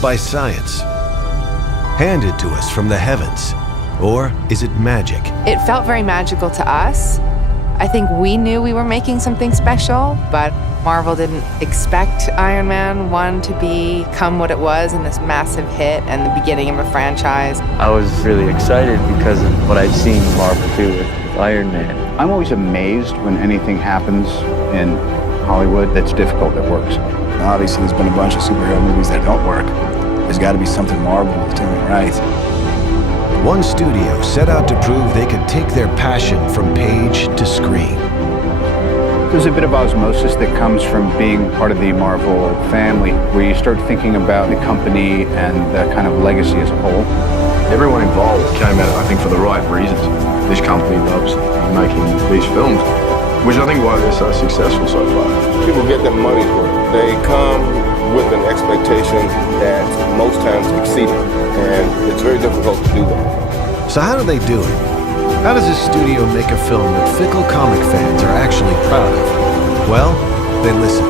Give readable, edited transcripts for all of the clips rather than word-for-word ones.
by science? Handed to us from the heavens? Or is it magic? It felt very magical to us. I think we knew we were making something special, but Marvel didn't expect Iron Man 1 to become what it was and this massive hit and the beginning of a franchise. I was really excited because of what I'd seen Marvel do with Iron Man. I'm always amazed when anything happens in Hollywood that's difficult that works. Obviously, there's been a bunch of superhero movies that don't work. There's got to be something Marvel is doing right. One studio set out to prove they could take their passion from page to screen. There's a bit of osmosis that comes from being part of the Marvel family, where you start thinking about the company and the kind of legacy as a whole. Everyone involved came at it, I think, for the right reasons. This company loves making these films, which I think why they're so successful so far. People get their money's worth. They come with an expectation that most times exceeds it, and it's very difficult to do that. So how do they do it? How does a studio make a film that fickle comic fans are actually proud of? Well, they listen.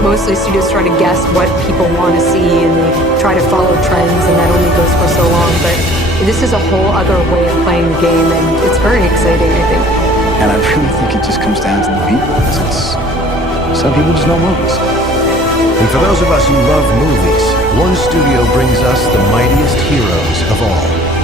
Mostly studios try to guess what people want to see and they try to follow trends, and that only goes for so long, but this is a whole other way of playing the game, and it's very exciting, I think. And I really think it just comes down to the people. Some people just know movies. And for those of us who love movies, one studio brings us the mightiest heroes of all.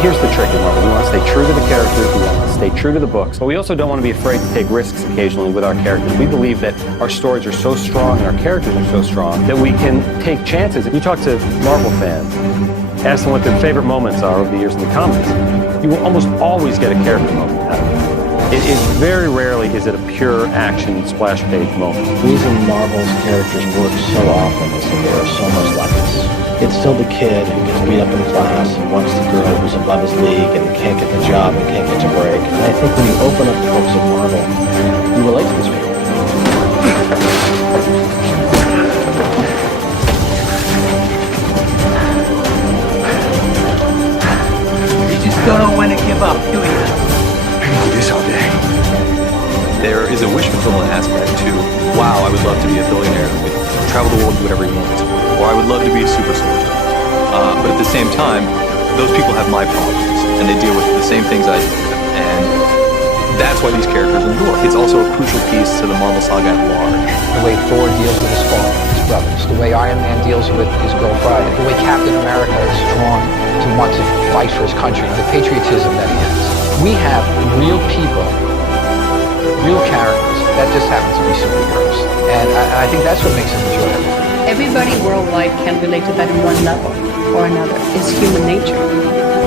Here's the trick in Marvel. We want to stay true to the characters, we want to stay true to the books, but we also don't want to be afraid to take risks occasionally with our characters. We believe that our stories are so strong and our characters are so strong that we can take chances. If you talk to Marvel fans, ask them what their favorite moments are over the years in the comics, you will almost always get a character moment out of it. It is very rarely is it a pure action splash page moment. The reason Marvel's characters work so often is that they are so much like us. It's still the kid who gets beat up in class and wants the girl who's above his league and can't get the job and can't get a break. And I think when you open up the books of Marvel, you relate to these people. You just don't know when to give up, do you? I can do this all day. There is a wish fulfillment aspect to, wow, I would love to be a billionaire who could travel the world, do whatever he wants. Or I would love to be a super soldier. But at the same time, those people have my problems, and they deal with the same things I do. And that's why these characters endure. It's also a crucial piece to the Marvel saga at large. The way Thor deals with his father, his brothers, the way Iron Man deals with his girl Friday, the way Captain America is strong to want to fight for his country, the patriotism that he has. We have real people, real characters that just happen to be superheroes. And I think that's what makes them enjoyable. Everybody worldwide can relate to that in one level or another. It's human nature.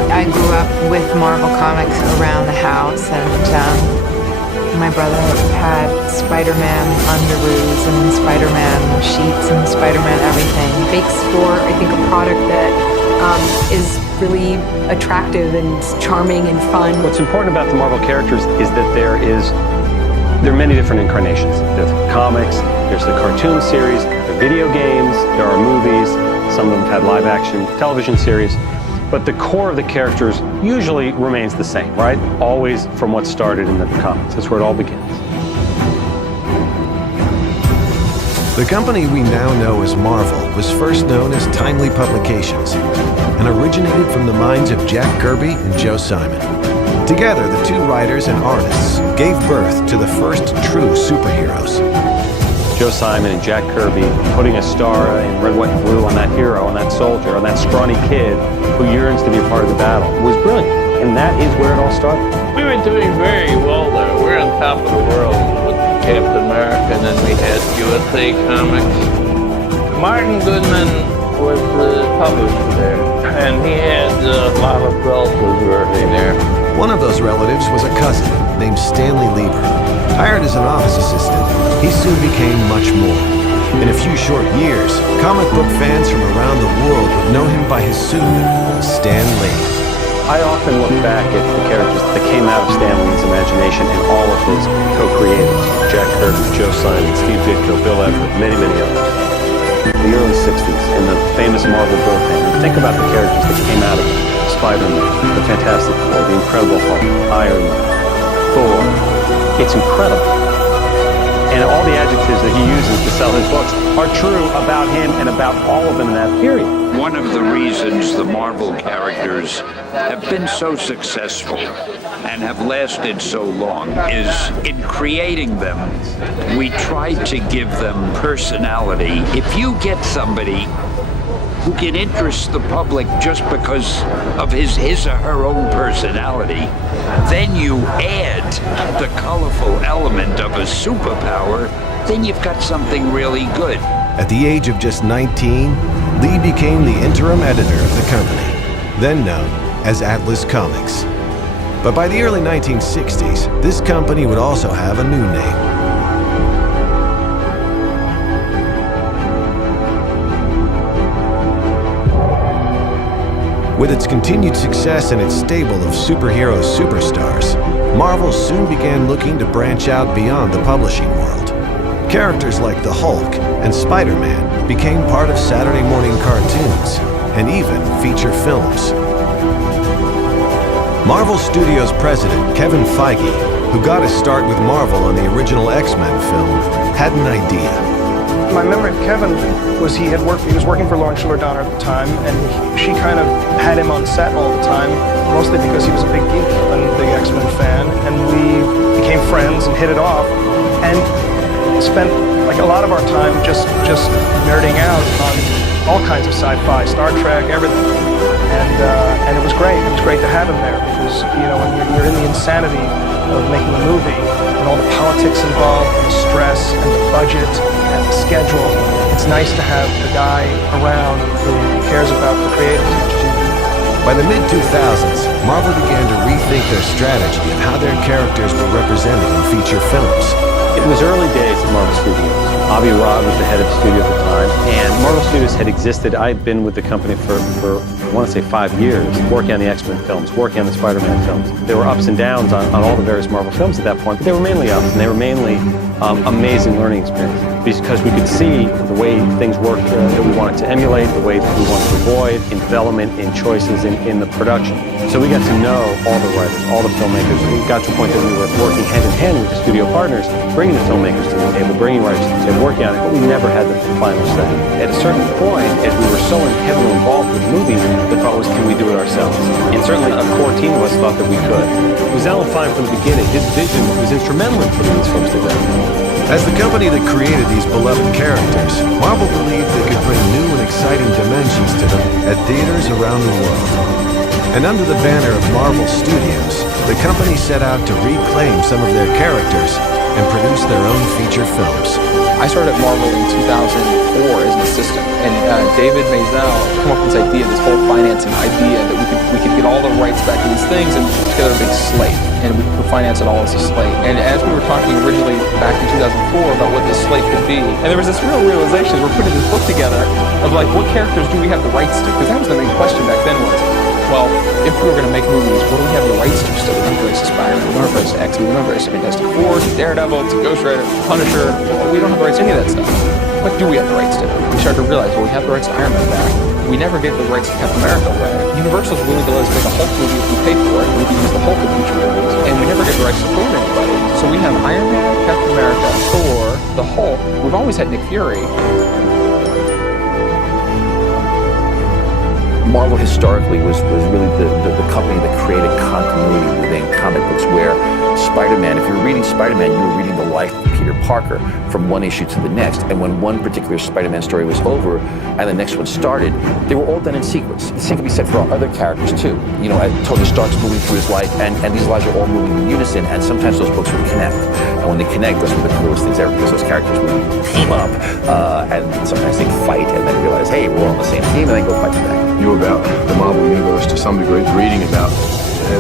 I grew up with Marvel comics around the house, and my brother had Spider-Man underoos and Spider-Man sheets and Spider-Man everything. Makes for, I think, a product that is really attractive and charming and fun. What's important about the Marvel characters is that there are many different incarnations. There's comics, there's the cartoon series, the video games, there are movies, some of them have had live action television series, but the core of the characters usually remains the same, right? Always from what started in the comics. That's where it all begins. The company we now know as Marvel was first known as Timely Publications and originated from the minds of Jack Kirby and Joe Simon. Together, the two writers and artists gave birth to the first true superheroes. Joe Simon and Jack Kirby putting a star in red, white, and blue on that hero, on that soldier, on that scrawny kid who yearns to be a part of the battle was brilliant. And that is where it all started. We were doing very well there. We're on top of the world with Captain America, and then we had USA Comics. Martin Goodman was the publisher there, and he had a lot of relatives working there. One of those relatives was a cousin named Stanley Lieber. Hired as an office assistant, he soon became much more. In a few short years, comic book fans from around the world would know him by his pseudonym, Stan Lee. I often look back at the characters that came out of Stan Lee's imagination and all of his co-creators, Jack Kirby, Joe Simon, Steve Ditko, Bill Everett, many, many others. The early 60s and the famous Marvel bullpen. Think about the characters that came out of it. Spider-Man, the Fantastic Four, the Incredible Hulk, Iron Man, Thor. It's incredible. And all the adjectives that he uses to sell his books are true about him and about all of them in that period. One of the reasons the Marvel characters have been so successful and have lasted so long is in creating them, we try to give them personality. If you get somebody who can interest the public just because of his or her own personality, then you add the colorful element of a superpower, then you've got something really good. At the age of just 19, Lee became the interim editor of the company, then known as Atlas Comics. But by the early 1960s, this company would also have a new name. With its continued success and its stable of superhero superstars, Marvel soon began looking to branch out beyond the publishing world. Characters like the Hulk and Spider-Man became part of Saturday morning cartoons and even feature films. Marvel Studios president Kevin Feige, who got his start with Marvel on the original X-Men film, had an idea. My memory of Kevin was he was working for Lauren Schuler-Donner at the time, and she kind of had him on set all the time, mostly because he was a big geek and a big X-Men fan, and we became friends and hit it off, and spent like a lot of our time just nerding out on all kinds of sci-fi, Star Trek, everything, and it was great. It was great to have him there because when you're in the insanity of making a movie and all the politics involved and the stress and the budget and the schedule, it's nice to have a guy around who cares about the creative as much as you do. By the mid-2000s, Marvel began to rethink their strategy and how their characters were represented in feature films. It was early days at Marvel Studios. Avi Arad was the head of the studio at the time, and Marvel Studios had existed. I'd been with the company for I want to say 5 years, working on the X-Men films, working on the Spider-Man films. There were ups and downs on all the various Marvel films at that point, but they were mainly ups, and they were mainly amazing learning experiences because we could see the way things worked that we wanted to emulate, the way that we wanted to avoid in development, in choices, in the production. So we got to know all the writers, all the filmmakers. We got to a point that we were working hand in hand with the studio partners, bringing the filmmakers to the table, bringing writers to the table, working on it, but we never had the final say. At a certain point, as we were so heavily involved with the movies, the thought was, can we do it ourselves? And certainly a core team of us thought that we could. It was Alan Fine from the beginning. His vision was instrumental in putting these films together. As the company that created these beloved characters, Marvel believed they could bring new and exciting dimensions to them at theaters around the world. And under the banner of Marvel Studios, the company set out to reclaim some of their characters and produce their own feature films. I started at Marvel in 2004 as an assistant, and David Maisel came up with this idea, this whole financing idea that we could get all the rights back to these things and put together a big slate, and we could finance it all as a slate. And as we were talking originally back in 2004 about what this slate could be, and there was this real realization as we're putting this book together of like, what characters do we have the rights to? Because that was the main question back then was, well, if we were going to make movies, what do we have the rights to still? We don't have the rights to Spider-Man, we don't have the rights to X-Men, we don't have the rights to Fantastic Four, to Daredevil, to Ghost Rider, to Punisher. We don't have the rights to any of that stuff. What do we have the rights to? We started to realize, well, we have the rights to Iron Man back. We never gave the rights to Captain America away. Universal's willing to let us make a Hulk movie if we pay for it, and we can use the Hulk in future movies. And we never gave the rights to Thor to anybody. So we have Iron Man, Captain America, Thor, the Hulk. We've always had Nick Fury. Marvel historically was really the company that created continuity within comic books, where Spider-Man, if you were reading Spider-Man, you were reading the life of Peter Parker from one issue to the next. And when one particular Spider-Man story was over and the next one started, they were all done in sequence. The same can be said for our other characters too. Tony Stark's moving through his life, and these lives are all moving in unison, and sometimes those books would connect. And when they connect, those are the coolest things ever, because those characters would team up, and sometimes they'd fight and then realize, hey, we're all on the same team, and then go fight back. Knew about the Marvel Universe to some degree, reading about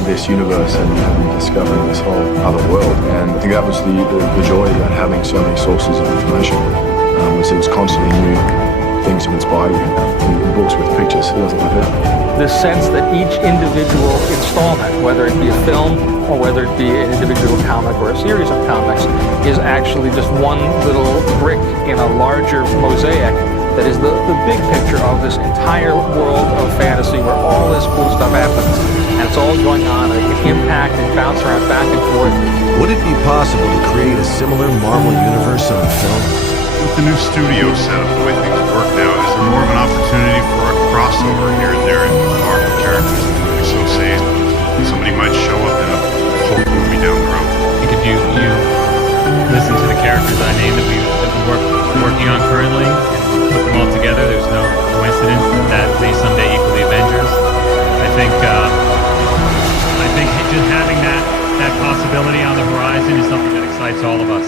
this universe and discovering this whole other world. And I think that was the joy about having so many sources of information. It was constantly new things to inspire you. In books with pictures, it wasn't like that. The sense that each individual installment, whether it be a film or whether it be an individual comic or a series of comics, is actually just one little brick in a larger mosaic that is the big picture of this entire world of fantasy where all this cool stuff happens. And it's all going on, and it can impact and bounce around back and forth. Would it be possible to create a similar Marvel universe on film? With the new studio setup, the way things work now, is there more of an opportunity for a crossover here and there in Marvel characters? So say somebody might show up in a Hulk movie down the road. I think if you listen to the characters I named that we're working on currently and put them all together, there's no coincidence that they someday equal the Avengers. I think just having that possibility on the horizon is something that excites all of us.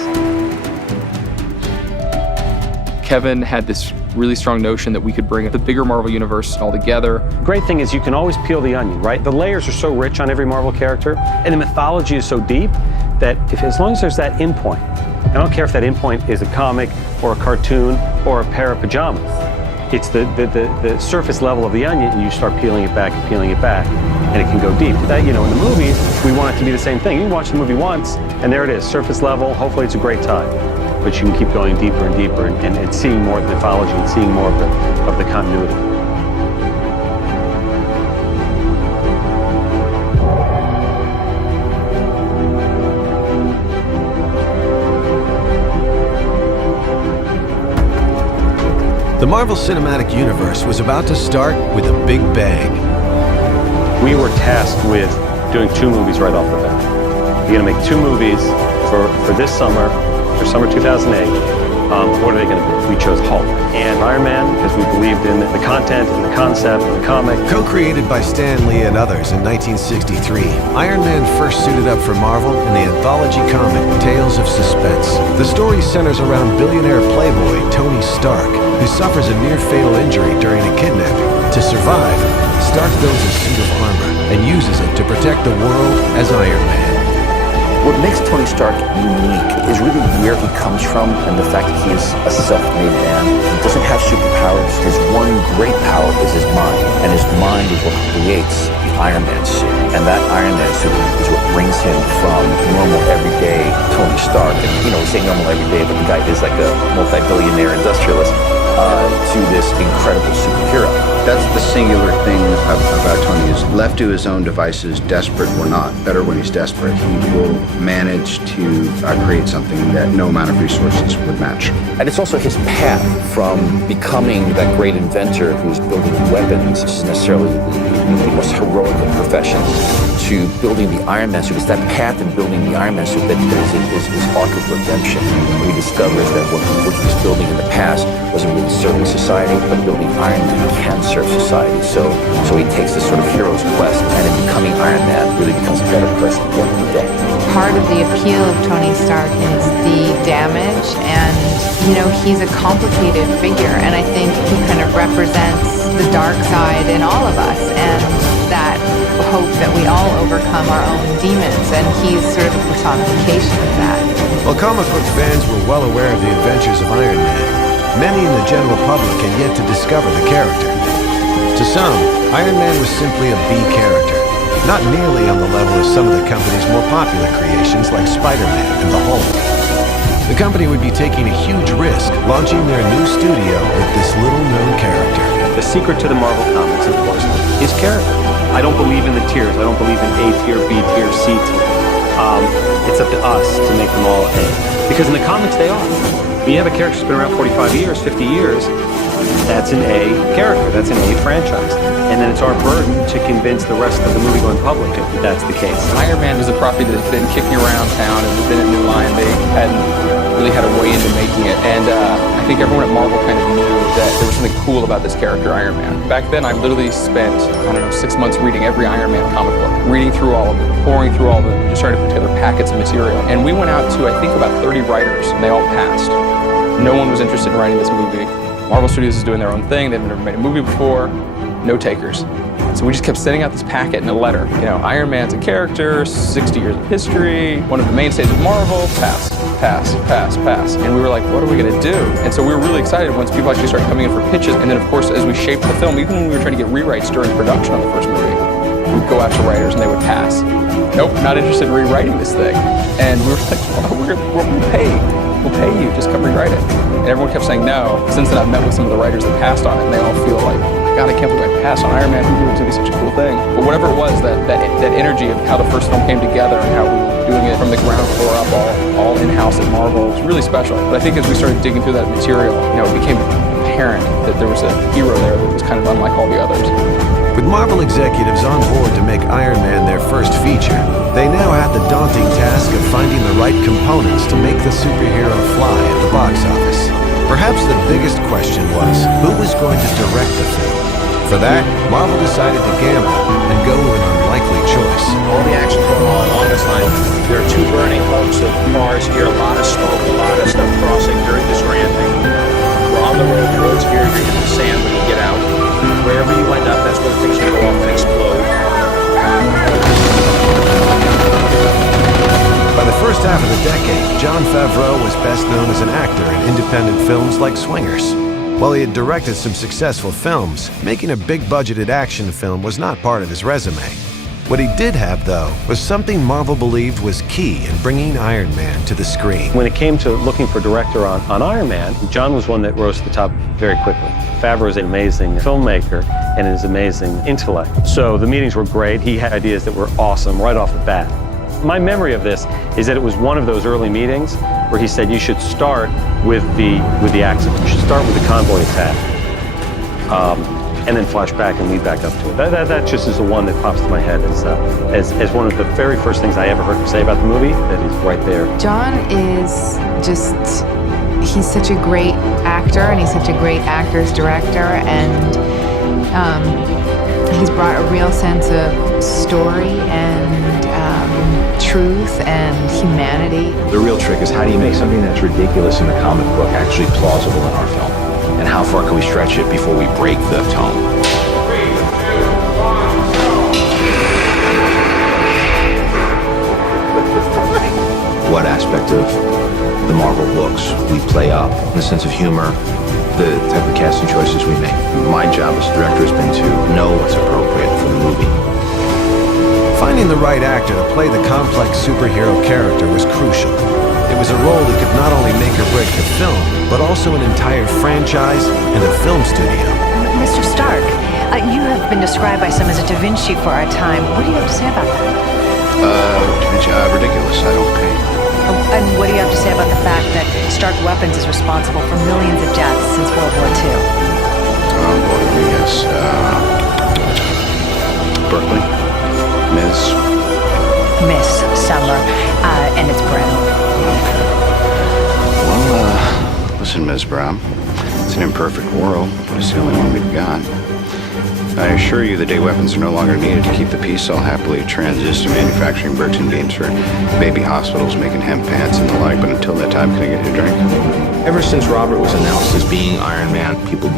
Kevin had this really strong notion that we could bring the bigger Marvel universe all together. Great thing is you can always peel the onion, right? The layers are so rich on every Marvel character, and the mythology is so deep that as long as there's that endpoint, I don't care if that endpoint is a comic or a cartoon or a pair of pajamas. It's the surface level of the onion, and you start peeling it back, and it can go deep. That, in the movies, we want it to be the same thing. You can watch the movie once, and there it is, surface level. Hopefully it's a great time. But you can keep going deeper and deeper and seeing more of the mythology and seeing more of the continuity. The Marvel Cinematic Universe was about to start with a big bang. We were tasked with doing 2 movies right off the bat. We're going to make 2 movies for this summer, for summer 2008. What are they going to be? We chose Hulk and Iron Man because we believed in the content and the concept and the comic. Co-created by Stan Lee and others in 1963, Iron Man first suited up for Marvel in the anthology comic Tales of Suspense. The story centers around billionaire playboy Tony Stark, who suffers a near-fatal injury during a kidnapping. To survive, Stark builds a suit of armor and uses it to protect the world as Iron Man. What makes Tony Stark unique is really where he comes from and the fact that he is a self-made man. He doesn't have superpowers. His one great power is his mind, and his mind is what creates the Iron Man suit. And that Iron Man suit is what brings him from normal, everyday Tony Stark. And, we say normal everyday, but the guy is like a multi-billionaire industrialist, to this incredible superhero. That's the singular thing about Tony is left to his own devices, desperate or not, better when he's desperate. He will manage to create something that no amount of resources would match. And it's also his path from becoming that great inventor who's building weapons, which is necessarily the most heroic of professions, to building the Iron Man suit. It's that path in building the Iron Man suit that is his arc of redemption. He discovers that what he was building in the past wasn't really serving society, but building Iron Man can serve society. So he takes this sort of hero's quest, and in becoming Iron Man, really becomes a better person at the end of the day. Part of the appeal of Tony Stark is the damage, and he's a complicated figure, and I think he kind of represents the dark side in all of us, and that hope that we all overcome our own demons, and he's sort of a personification of that. While comic book fans were well aware of the adventures of Iron Man, many in the general public had yet to discover the character. To some, Iron Man was simply a B character, not nearly on the level of some of the company's more popular creations like Spider-Man and the Hulk. The company would be taking a huge risk launching their new studio with this little-known character. The secret to the Marvel comics, of course, is character. I don't believe in the tiers. I don't believe in A tier, B tier, C tier. It's up to us to make them all A. Because in the comics, they are. When you have a character that's been around 45 years, 50 years, that's an A character. That's an A franchise. And then it's our burden to convince the rest of the movie-going public that that's the case. Iron Man was a property that had been kicking around town and had been at New Line. They hadn't really had a way into making it. And I think everyone at Marvel kind of knew that there was something cool about this character, Iron Man. Back then, I literally spent, 6 months reading every Iron Man comic book, reading through all of them, pouring through all of them, just trying to put together packets of material. And we went out to, I think, about 30 writers, and they all passed. No one was interested in writing this movie. Marvel Studios is doing their own thing. They've never made a movie before. No takers. So we just kept sending out this packet in a letter. Iron Man's a character, 60 years of history, one of the mainstays of Marvel, pass, pass, pass, pass. And we were like, what are we gonna do? And so we were really excited once people actually started coming in for pitches. And then of course, as we shaped the film, even when we were trying to get rewrites during production on the first movie, we'd go out to writers and they would pass. Nope, not interested in rewriting this thing. And we were like, well, we're gonna pay we'll pay you, just come rewrite it. And everyone kept saying no. Since then, I've met with some of the writers that passed on it, and they all feel like, God, I can't believe I passed on Iron Man. Who knew it was going to be such a cool thing? But whatever it was, that energy of how the first film came together and how we were doing it from the ground floor up, all in-house at Marvel, was really special. But I think as we started digging through that material, it became apparent that there was a hero there that was kind of unlike all the others. With Marvel executives on board to make Iron Man their first feature, they now had the daunting task of finding the right components to make the superhero fly at the box office. Perhaps the biggest question was, who was going to direct the film? For that, Marvel decided to gamble and go with an unlikely choice. All the action going on along this line. There are two burning hulks of cars here, a lot of smoke, a lot of stuff crossing, very disorienting. We're on the road, the road's here, you're in the sand when you get out. Wherever you end up, that's where the things will go off and explode. By the first half of the decade, Jon Favreau was best known as an actor in independent films like Swingers. While he had directed some successful films, making a big-budgeted action film was not part of his resume. What he did have, though, was something Marvel believed was key in bringing Iron Man to the screen. When it came to looking for a director on Iron Man, John was one that rose to the top very quickly. Favreau is an amazing filmmaker and his amazing intellect. So the meetings were great. He had ideas that were awesome right off the bat. My memory of this is that it was one of those early meetings where he said you should start with the accident. You should start with the convoy attack. And then flash back and lead back up to it. That just is the one that pops to my head as one of the very first things I ever heard him say about the movie, that is right there. John is he's such a great actor, and he's such a great actor's director, and he's brought a real sense of story and truth and humanity. The real trick is, how do you make something that's ridiculous in the comic book actually plausible in our film? And how far can we stretch it before we break the tone? What aspect of the Marvel books we play up, the sense of humor, the type of casting choices we make. My job as director has been to know what's appropriate for the movie. Finding the right actor to play the complex superhero character was crucial. It was a role that could not only make or break the film, but also an entire franchise and a film studio. Mr. Stark, you have been described by some as a Da Vinci for our time. What do you have to say about that? Ridiculous. I don't pay. And what do you have to say about the fact that Stark Weapons is responsible for millions of deaths since World War II? Yes. Berkeley. Miss Summer. And it's Brown. Well, listen, Ms. Brown. It's an imperfect world, but it's the only one we've got. I assure you the day weapons are no longer needed to keep the peace. I'll happily transist to manufacturing bricks and beams for baby hospitals, making hemp pants and the like, but until that time, can I get you a drink? Ever since Robert was announced as being Iron Man, people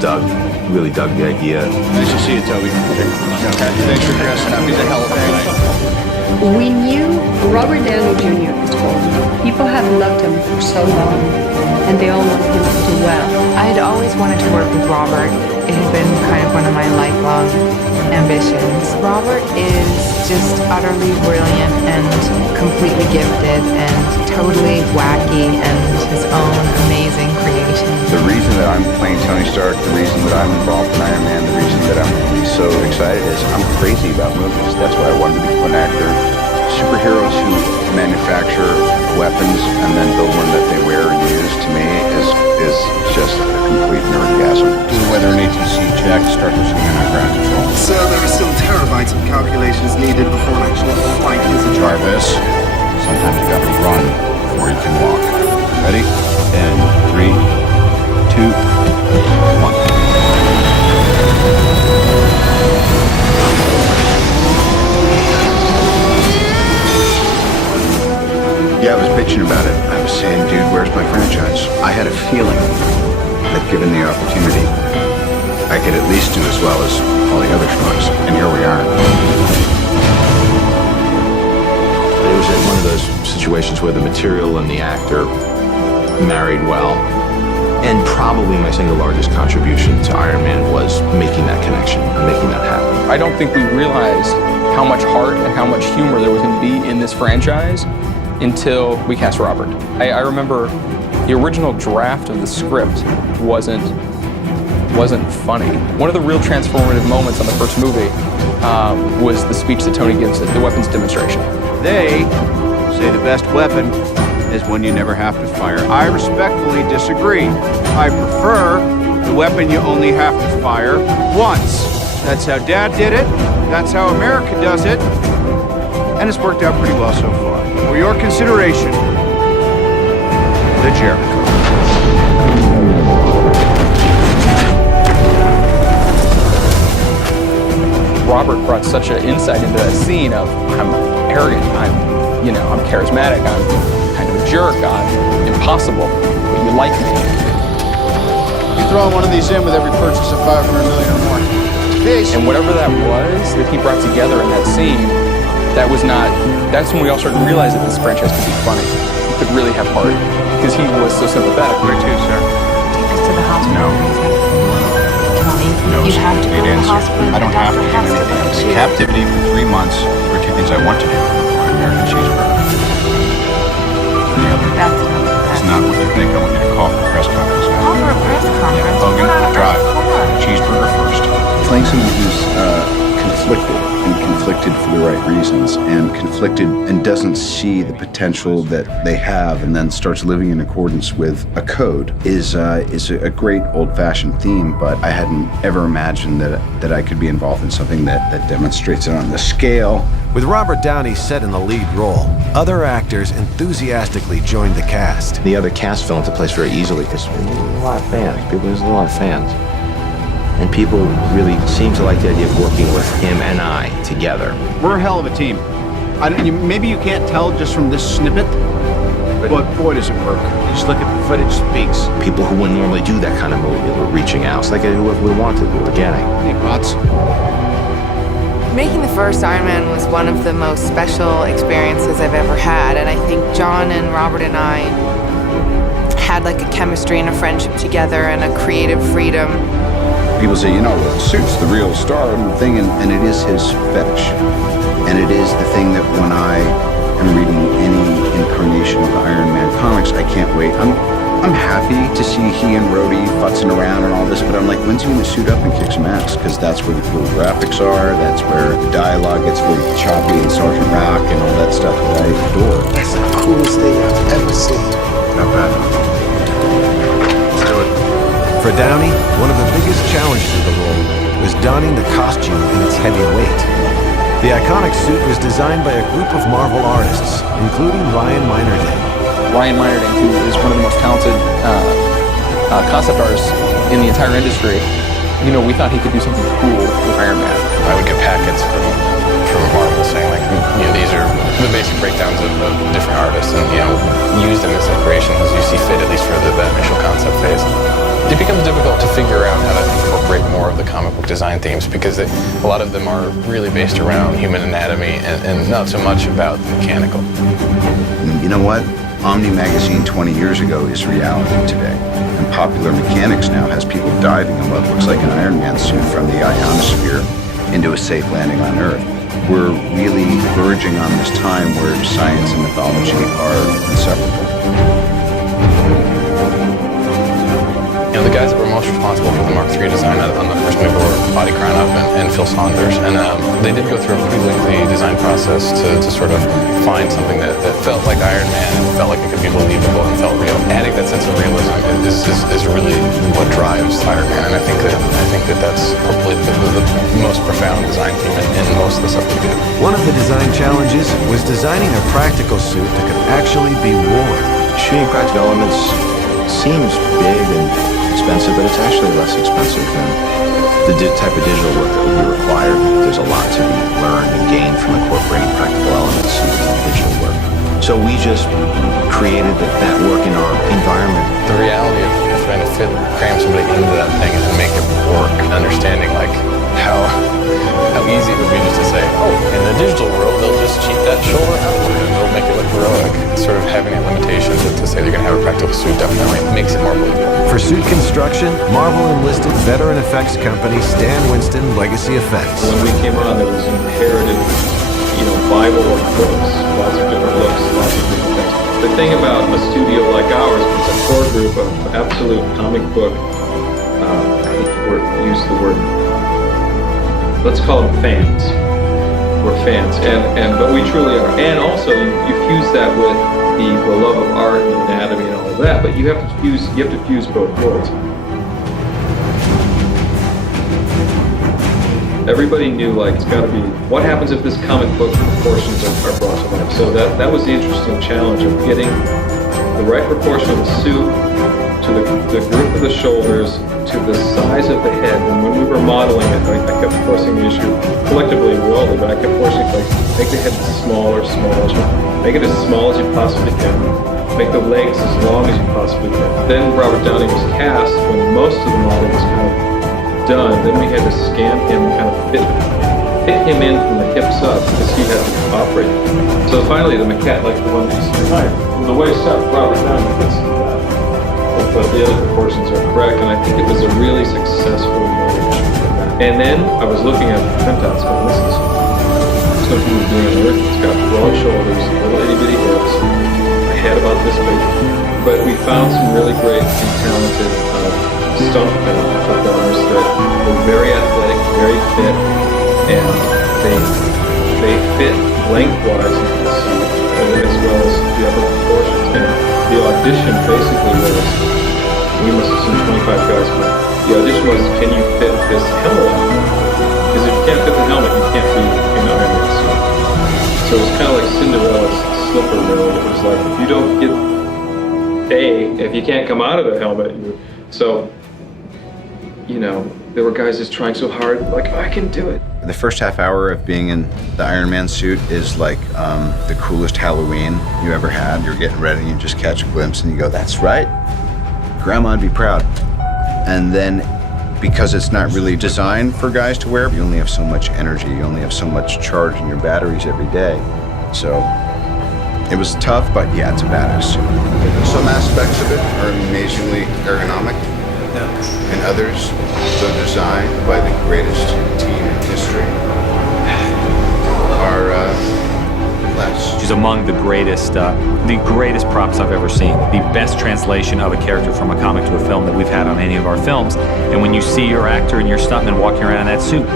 really dug the idea. Nice to see you, Toby. Thanks for dressing up. He's a hell of a guy. We knew Robert Downey Jr. is old. People have loved him for so long, and they all want him to do well. I had always wanted to work with Robert. It had been kind of one of my lifelong ambitions. Robert is just utterly brilliant and completely gifted and totally wacky and his own amazing creation. The reason that I'm playing Tony Stark, the reason that I'm involved in Iron Man, the reason that I'm so excited is I'm crazy about movies. That's why I wanted to become an actor. Superheroes who manufacture weapons and then build one that they wear and use, to me, is just a complete nerdgasm. Whether an ATC check, start listening in on ground control. Sir, there are still terabytes of calculations needed before an actual flight is a Jarvis, sometimes you gotta run before you can walk. Ready? And 3, 2, 1. Yeah, I was bitching about it. I was saying, dude, where's my franchise? I had a feeling that given the opportunity, I could at least do as well as all the other schmucks. And here we are. It was one of those situations where the material and the actor married well. And probably my single largest contribution to Iron Man was making that connection, making that happen. I don't think we realized how much heart and how much humor there was going to be in this franchise until we cast Robert. I remember The original draft of the script wasn't funny. One of the real transformative moments on the first movie was the speech that Tony gives at the weapons demonstration. They say the best weapon is one you never have to fire. I respectfully disagree. I prefer the weapon you only have to fire once. That's how Dad did it. That's how America does it. And it's worked out pretty well so far. For your consideration, the Jericho. Robert brought such an insight into that scene of I'm arrogant, I'm charismatic, I'm kind of a jerk, I'm impossible, but you like me. You throw one of these in with every purchase of 500 million or more. Peace. And whatever that was that he brought together in that scene, that's when we all started to realize that this franchise could be funny. It could really have heart, because he was so sympathetic. Where to, sir? Take us to the hospital. No. You have to go to the hospital. I don't have to do anything. Captivity for 3 months are two things I want to do. An American cheeseburger. It's not what you think. I want you to call for a press conference now. Call for a press conference? Hogan, drive. Cheeseburger first. Playing someone who's conflicted for the right reasons, and conflicted and doesn't see the potential that they have, and then starts living in accordance with a code is a great old-fashioned theme. But I hadn't ever imagined that I could be involved in something that demonstrates it on the scale. With Robert Downey set in the lead role, other actors enthusiastically joined the cast. The other cast fell into place very easily because there's a lot of fans. There's a lot of fans. And people really seem to like the idea of working with him and I together. We're a hell of a team. Maybe you can't tell just from this snippet, but boy does it work. You just look at the footage, speaks. People who wouldn't normally do that kind of movie were reaching out. It's like whoever we wanted, we were getting. Hey, Potts. Making the first Iron Man was one of the most special experiences I've ever had, and I think John and Robert and I had like a chemistry and a friendship together and a creative freedom. People say, the suit's the real star and the thing, and it is his fetish. And it is the thing that when I am reading any incarnation of the Iron Man comics, I can't wait. I'm happy to see he and Rhodey futzing around and all this, but I'm like, when's he gonna suit up and kick some ass? Because that's where the cool graphics are, that's where the dialogue gets really choppy and Sergeant Rock and all that stuff that I adore. That's the coolest thing I've ever seen. Not bad. For Downey, one of the biggest challenges of the role was donning the costume in its heavy weight. The iconic suit was designed by a group of Marvel artists, including Ryan Meinerding. Ryan Meinerding, who is one of the most talented concept artists in the entire industry, we thought he could do something cool with Iron Man. I would get packets from Marvel saying like, these are the basic breakdowns of different artists, and use them as inspiration as you see fit, at least for that initial concept phase. It becomes difficult to figure out how to incorporate more of the comic book design themes, because a lot of them are really based around human anatomy and not so much about the mechanical. You know what? Omni Magazine 20 years ago is reality today. And Popular Mechanics now has people diving in what looks like an Iron Man suit from the ionosphere into a safe landing on Earth. We're really verging on this time where science and mythology are inseparable. The guys that were most responsible for the Mark III design on the first movie were Body Cronop and Phil Saunders, and they did go through a pretty lengthy design process to sort of find something that felt like Iron Man and felt like it could be believable and felt real. Adding that sense of realism is really what drives Iron Man, and I think that that's probably the most profound design theme in most of the stuff we do. One of the design challenges was designing a practical suit that could actually be worn. Shooting practical elements seems big and expensive, but it's actually less expensive than the type of digital work that would be required. There's a lot to be learned and gained from incorporating practical elements into digital work. So we just created that work in our environment. The reality of trying to cram somebody into that thing and make it work, and understanding like how easy it would be just to say, in the digital world they'll just cheat that shoulder outward and they'll make it look heroic. Sort of having a limitation to say they're going to have a practical suit definitely makes it more believable. For suit construction, Marvel enlisted veteran effects company Stan Winston Legacy Effects. When we came on, there was an inherited, Bible of books, lots of different looks, lots of different things. The thing about a studio like ours, it's a core group of absolute comic book, I hate to use the word, let's call them fans. We're fans, but we truly are. And also, you fuse that with the love of art and anatomy and all of that, but you have to fuse both worlds. Everybody knew, like, it's got to be, what happens if this comic book proportions are brought to life? So that was the interesting challenge of getting the right proportion of the suit to the grip of the shoulders to the size of the head. And when we were modeling it, I kept forcing the issue, collectively we all did, but I kept forcing it, like, make the head smaller, make it as small as you possibly can, make the legs as long as you possibly can. Then Robert Downey was cast when most of the model was kind of done. Then we had to scan him and kind of fit him in from the hips up because he had to operate. So finally the maquette, like the one that you see behind, the waist up, Robert Downey fits that. But the other proportions are correct, and I think it was a really successful marriage. And then I was looking at the printouts, going, this is something we're doing on Earth. It's got broad shoulders, little itty bitty hips, a head about this big. But we found some really great and talented stunt performers that were very athletic, very fit, and they fit lengthwise into the suit as well as the upper proportions. And the audition basically was, we must have seen 25 guys, but the audition was, can you fit this helmet on? Because if you can't fit the helmet, you can't be in Iron Man suit. So it was kind of like Cinderella's slipper, really. It was like, if you don't get if you can't come out of the helmet, so, you know, there were guys just trying so hard, like, I can do it. The first half hour of being in the Iron Man suit is like the coolest Halloween you ever had. You're getting ready and you just catch a glimpse and you go, that's right, Grandma'd be proud. And then because it's not really designed for guys to wear, you only have so much energy, you only have so much charge in your batteries every day. So it was tough, but yeah, it's a badass suit. Some aspects of it are amazingly ergonomic. And others, though designed by the greatest team in history, are less. She's among the greatest props I've ever seen. The best translation of a character from a comic to a film that we've had on any of our films. And when you see your actor and your stuntman walking around in that suit,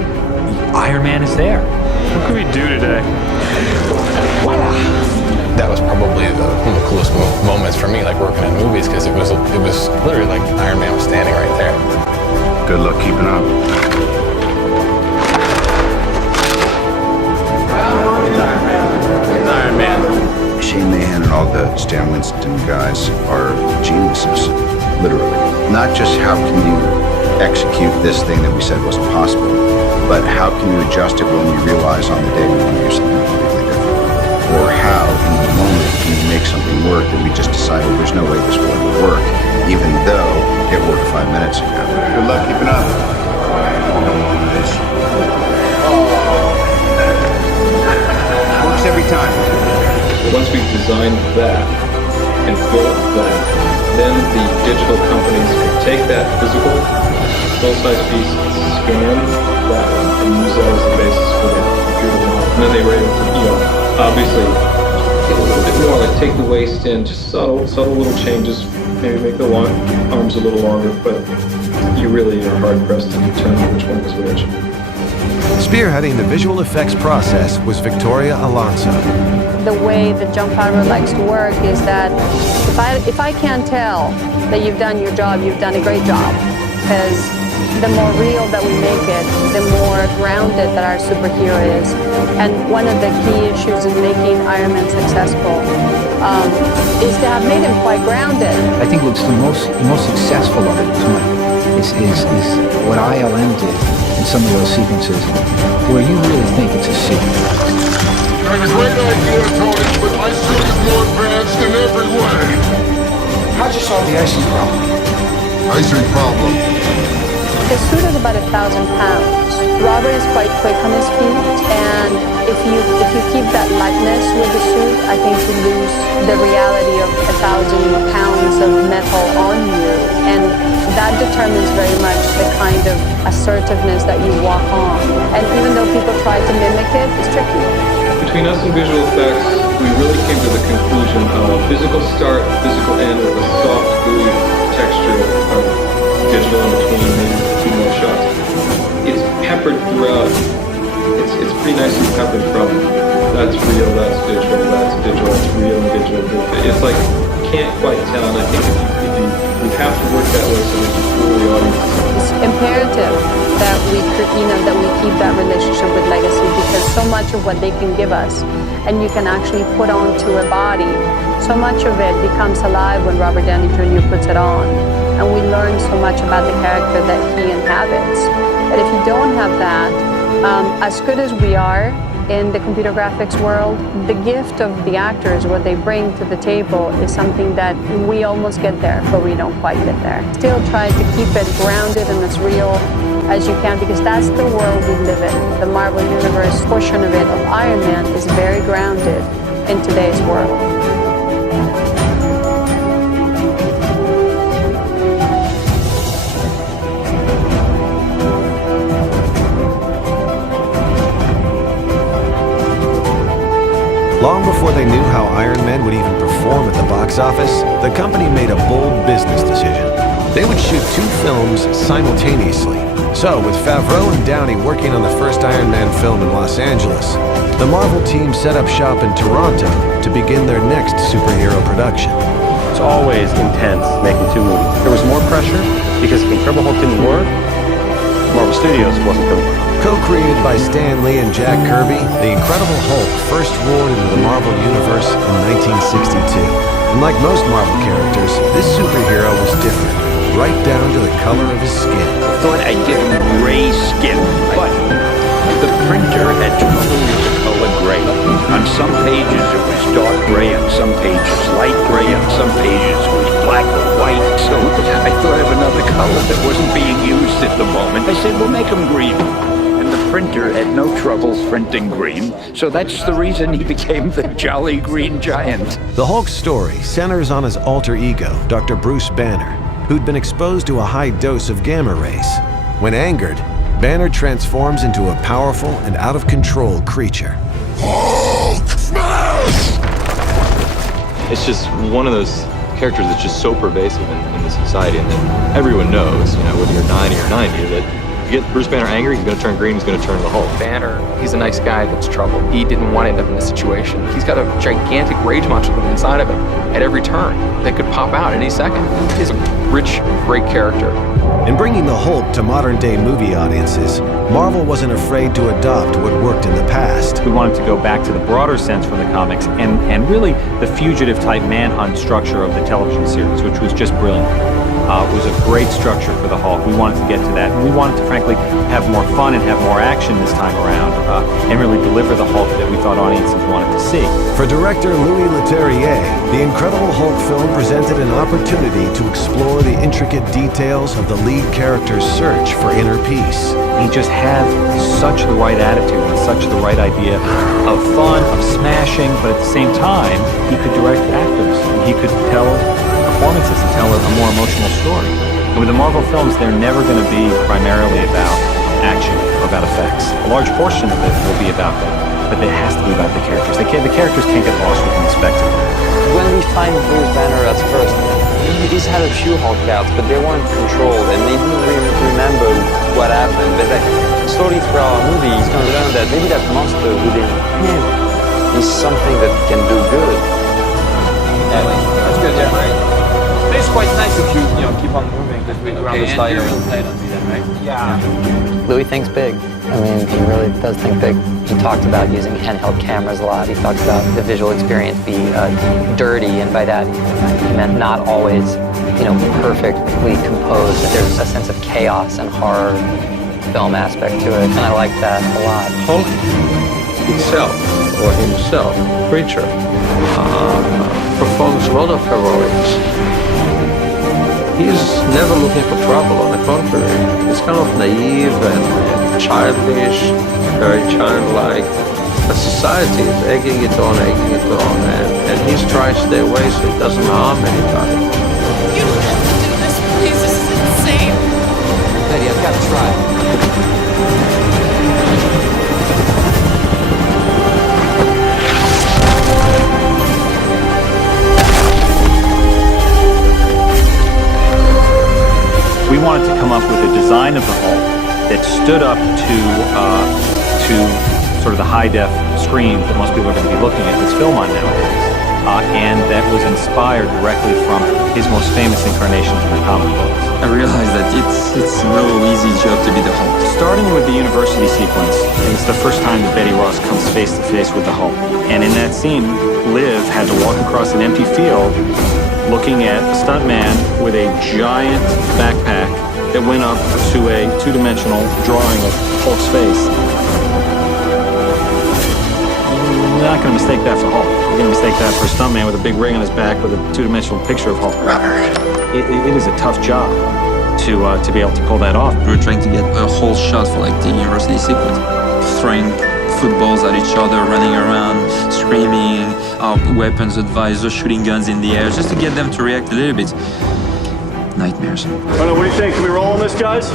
Iron Man is there. What can we do today? That was probably one of the coolest moments for me, like working in movies, because it was literally like Iron Man was standing right there. Good luck keeping up. Iron Man. Shane Mahan and all the Stan Winston guys are geniuses, literally. Not just how can you execute this thing that we said wasn't possible, but how can you adjust it when you realize on the day we want to do something completely different? Or how, in the moment, can you make something work that we just decided there's no way this will work, even though it worked 5 minutes ago. Good luck keeping up. Works every time. Once we've designed that and built that, then the digital companies could take that physical full-size piece, scan that, and use that as the basis for the computer model. And then they were able to, obviously, get a little bit more, like take the waist in, just subtle little changes, maybe make the arms a little longer, but you really are hard-pressed to determine which one was which. Spearheading the visual effects process was Victoria Alonso. The way the jump powder likes to work is that if I can't tell that you've done your job, you've done a great job. Because the more real that we make it, the more grounded that our superhero is. And one of the key issues in making Iron Man successful is to have made him quite grounded. I think what's the most successful of it is what ILM did in some of those sequences where you really think it's a suit. I have a great idea, Tony, but my suit is more advanced in every way. How'd you solve the icing problem? Icing problem? The suit is about 1,000 pounds. Robert is quite quick on his feet, and if you keep that lightness with the suit, I think you lose the reality of 1,000 pounds of metal on you, and that determines very much the kind of assertiveness that you walk on. And even though people try to mimic it, it's tricky. Between us and visual effects, we really came to the conclusion of physical start, physical end with a soft, gooey texture of digital in between maybe 2 more shots. It's peppered throughout. It's pretty nicely peppered from that's real, that's digital, that's real and digital. It's like you can't quite tell, and I think if you have to work that way so that you fool the audience. It's imperative that we keep that relationship with legacy, because so much of what they can give us and you can actually put onto a body, so much of it becomes alive when Robert Downey Jr. puts it on, and we learn so much about the character that he inhabits. But if you don't have that, as good as we are in the computer graphics world, the gift of the actors, what they bring to the table, is something that we almost get there, but we don't quite get there. Still try to keep it grounded and as real as you can, because that's the world we live in. The Marvel Universe portion of it, of Iron Man, is very grounded in today's world. Long before they knew how Iron Man would even perform at the box office, the company made a bold business decision. They would shoot 2 films simultaneously. So, with Favreau and Downey working on the first Iron Man film in Los Angeles, the Marvel team set up shop in Toronto to begin their next superhero production. It's always intense making 2 movies. There was more pressure because if Incredible Hulk didn't work, Marvel Studios wasn't going to work. Co-created by Stan Lee and Jack Kirby, The Incredible Hulk first roared into the Marvel Universe in 1962. And like most Marvel characters, this superhero was different, right down to the color of his skin. I thought I'd give him gray skin, but the printer had trouble with the color gray. On some pages it was dark gray, on some pages light gray, on some pages it was black or white. So I thought of another color that wasn't being used at the moment. I said, we'll make him green. Printer had no trouble printing green, so that's the reason he became the Jolly Green Giant. The Hulk's story centers on his alter ego, Dr. Bruce Banner, who'd been exposed to a high dose of gamma rays. When angered, Banner transforms into a powerful and out-of-control creature. Hulk smash! It's just one of those characters that's just so pervasive in the society, and that everyone knows, whether you're 90 or 90, that get Bruce Banner angry, he's going to turn green, he's going to turn the Hulk. Banner, he's a nice guy that's troubled. He didn't want to end up in this situation. He's got a gigantic rage monster living inside of him at every turn that could pop out any second. He's a rich, great character. In bringing the Hulk to modern-day movie audiences, Marvel wasn't afraid to adopt what worked in the past. We wanted to go back to the broader sense from the comics and really the fugitive-type manhunt structure of the television series, which was just brilliant. It was a great structure for the Hulk. We wanted to get to that. And we wanted to, frankly, have more fun and have more action this time around and really deliver the Hulk that we thought audiences wanted to see. For director Louis Leterrier, the Incredible Hulk film presented an opportunity to explore the intricate details of the lead character's search for inner peace. He just had such the right attitude and such the right idea of fun, of smashing, but at the same time, he could direct actors. He could tell performances and tell a more emotional story. And with the Marvel films, they're never going to be primarily about action or about effects. A large portion of it will be about that, but it has to be about the characters. The characters can't get lost within the spectacle. When we find Bruce Banner at first, he's had a few Hulk outs, but they weren't controlled, and they didn't really remember what happened. But slowly throughout our movie, he's going to learn that maybe that monster within him is something that can do good. Yeah, that's good, yeah, right? It's quite nice if you keep on moving just around the slider. Right? Yeah. Louis thinks big. I mean, he really does think big. He talked about using handheld cameras a lot. He talked about the visual experience being dirty, and by that he meant not always, perfectly composed. But there's a sense of chaos and horror film aspect to it, and I like that a lot. Hulk itself, or himself, creature, performs a lot of heroics. He's never looking for trouble, on the contrary. He's kind of naive and childish, very childlike. But society is egging it on, and he's trying to stay away so he doesn't harm anybody. You don't have to do this, please. This is insane. Betty, I've got to try. wanted to come up with a design of the Hulk that stood up to sort of the high-def screen that most people are going to be looking at this film on nowadays, and that was inspired directly from his most famous incarnations in the comic books. I realized that it's no easy job to be the Hulk. Starting with the university sequence, it's the first time that Betty Ross comes face to face with the Hulk. And in that scene, Liv had to walk across an empty field looking at a stuntman with a giant backpack that went up to a two-dimensional drawing of Hulk's face. You're not going to mistake that for Hulk. You're going to mistake that for a stuntman with a big ring on his back with a two-dimensional picture of Hulk. It is a tough job to be able to pull that off. We were trying to get a whole shot for like the university sequence, throwing footballs at each other, running around, screaming, our weapons advisor shooting guns in the air, just to get them to react a little bit. Nightmares. What do you think? Can we roll on this, guys?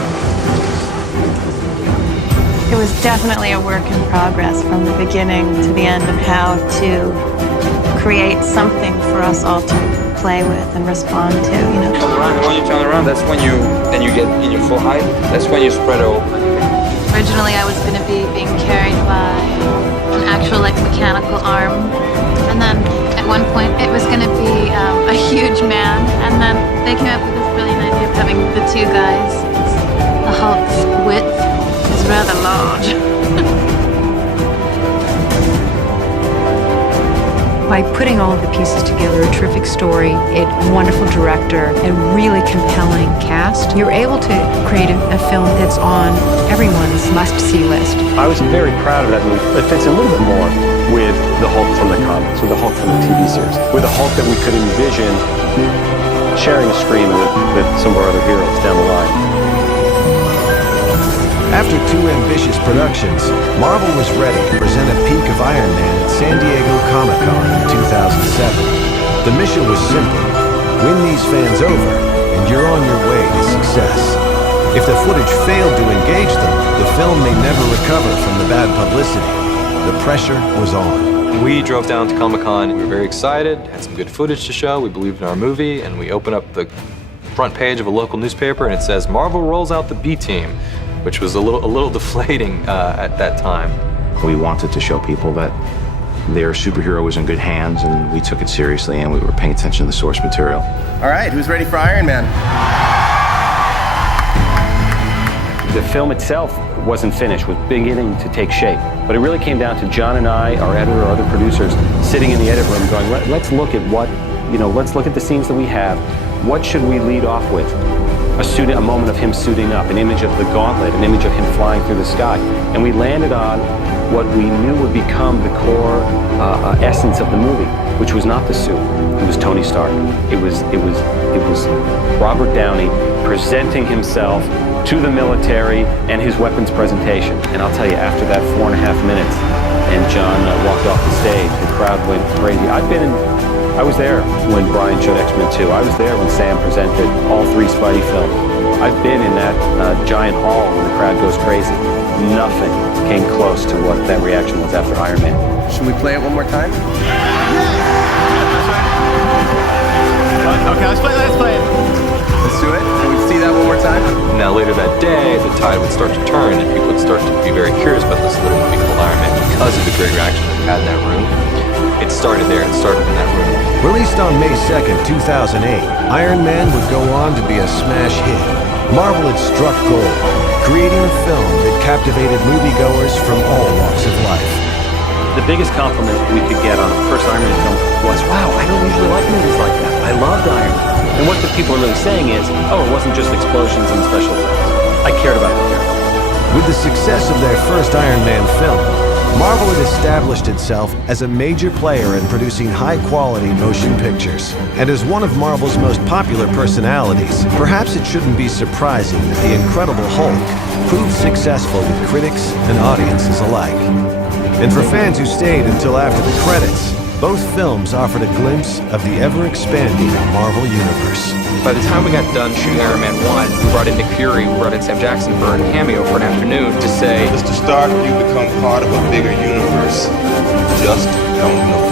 It was definitely a work in progress from the beginning to the end of how to create something for us all to play with and respond to, you know. When you turn around, that's when you get in your full height. That's when you spread open. Originally, I was going to be being carried by an actual, like, mechanical arm. And then at one point, it was going to be a huge man. And then they came up with this brilliant idea of having the two guys. The Hulk's width is rather large. By putting all of the pieces together, a terrific story, a wonderful director, a really compelling cast, you're able to create a film that's on everyone's must-see list. I was very proud of that movie. It fits a little bit more with the Hulk from the comics, with the Hulk from the TV series, with the Hulk that we could envision sharing a screen with some of our other heroes down the line. After two ambitious productions, Marvel was ready to present a peek of Iron Man at San Diego Comic-Con in 2007. The mission was simple: win these fans over, and you're on your way to success. If the footage failed to engage them, the film may never recover from the bad publicity. The pressure was on. We drove down to Comic-Con. We were very excited, had some good footage to show. We believed in our movie, and we open up the front page of a local newspaper, and it says, "Marvel rolls out the B-team," which was a little deflating at that time. We wanted to show people that their superhero was in good hands, and we took it seriously, and we were paying attention to the source material. All right, who's ready for Iron Man? The film itself wasn't finished, was beginning to take shape. But it really came down to John and I, our editor, our other producers, sitting in the edit room going, let's look at let's look at the scenes that we have. What should we lead off with? A moment of him suiting up, an image of the gauntlet, an image of him flying through the sky. And we landed on what we knew would become the core essence of the movie, which was not the suit. It was Tony Stark. It was Robert Downey presenting himself to the military and his weapons presentation. And I'll tell you, after that 4.5 minutes, and John walked off the stage, the crowd went crazy. I was there when Brian showed X-Men 2. I was there when Sam presented all 3 Spidey films. I've been in that giant hall when the crowd goes crazy. Nothing came close to what that reaction was after Iron Man. Should we play it one more time? Okay, let's play it. Let's do it. Can we see that one more time? Now later that day, the tide would start to turn, and people would start to be very curious about this little movie called Iron Man because of the great reaction that we had in that room. It started there. It started in that room. Released on May 2nd, 2008, Iron Man would go on to be a smash hit. Marvel had struck gold, creating a film that captivated moviegoers from all walks of life. The biggest compliment we could get on the first Iron Man film was, wow, I don't usually like movies like that. I loved Iron Man. And what the people are really saying is, oh, it wasn't just explosions and special effects. I cared about the character. With the success of their first Iron Man film, Marvel had established itself as a major player in producing high-quality motion pictures. And as one of Marvel's most popular personalities, perhaps it shouldn't be surprising that the Incredible Hulk proved successful with critics and audiences alike. And for fans who stayed until after the credits, both films offered a glimpse of the ever-expanding Marvel Universe. By the time we got done shooting Iron Man 1, we brought in Nick Fury, we brought in Sam Jackson for a cameo for an afternoon to say, Mr. Stark, you become part of a bigger universe. Just don't know.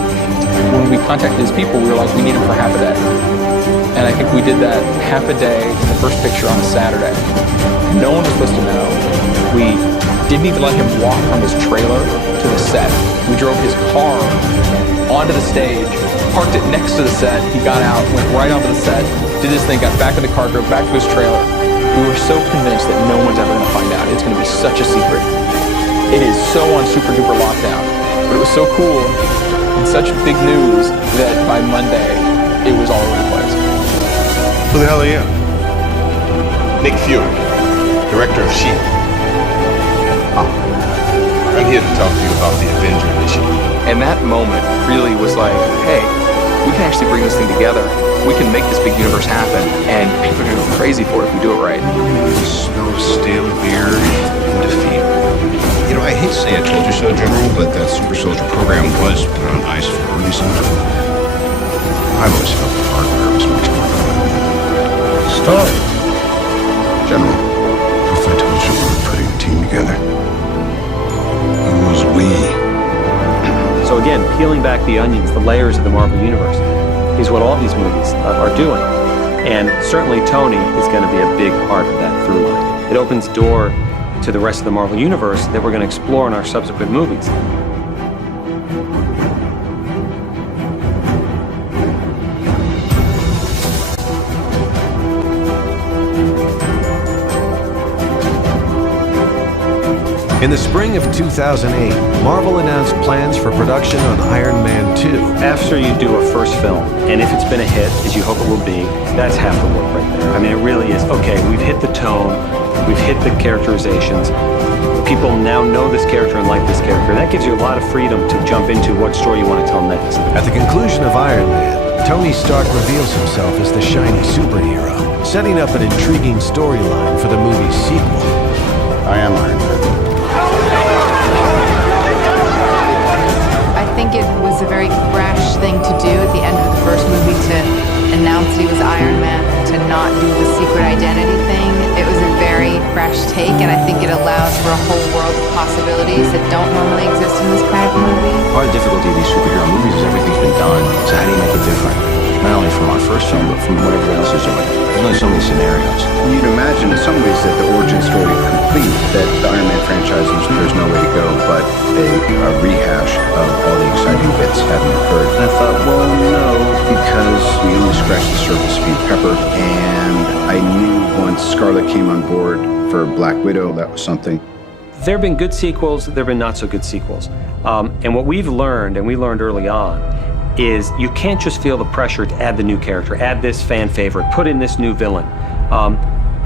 When we contacted his people, we were like, we need him for half a day. And And I think we did that half a day in the first picture on a Saturday. No one was supposed to know. We didn't even let him walk from his trailer to the set. We drove his car onto the stage, parked it next to the set. He got out, went right onto the set, did his thing, got back in the car, drove back to his trailer. We were so convinced that no one's ever going to find out. It's going to be such a secret. It is so on super duper lockdown. But it was so cool and such big news that by Monday, it was all over the place. Who the hell are you? Nick Fury, director of S.H.I.E.L.D. I'm here to talk to you about the Avenger initiative. And that moment really was like, hey, we can actually bring this thing together. We can make this big universe happen, and people are going to go crazy for it if we do it right. The smell of stale beer and defeat. You know, I hate to say I told you so, General, but that Super Soldier program was put on ice for early summer. I've always felt the hardware was much more fun. Stop. General, if I told you we were putting a team together, it was we. So again, peeling back the onions, the layers of the Marvel Universe, is what all these movies are doing. And certainly Tony is going to be a big part of that through line. It opens the door to the rest of the Marvel Universe that we're going to explore in our subsequent movies. In the spring of 2008, Marvel announced plans for production on Iron Man 2. After you do a first film, and if it's been a hit, as you hope it will be, that's half the work right there. I mean, it really is. Okay, we've hit the tone, we've hit the characterizations. People now know this character and like this character. That gives you a lot of freedom to jump into what story you want to tell next. At the conclusion of Iron Man, Tony Stark reveals himself as the shiny superhero, setting up an intriguing storyline for the movie's sequel. I am Iron Man. I think it was a very brash thing to do at the end of the first movie to announce he was Iron Man, to not do the secret identity thing. It was a very fresh take, and I think it allows for a whole world of possibilities that don't normally exist in this kind of movie. Part of the difficulty of these superhero movies is everything's been done, so how do you make it different? Not only from our first film, but from what everyone else is doing. There's only so many scenarios. You'd imagine in some ways that the origin story is complete, that the Iron Man franchise, there's no way to go but a rehash of all the exciting bits having occurred. And I thought, well, no, because we only scratched the surface of Pepper, and I knew once Scarlet came on board for Black Widow, that was something. There have been good sequels, there have been not so good sequels. And what we've learned, and we learned early on, is you can't just feel the pressure to add the new character, add this fan favorite, put in this new villain.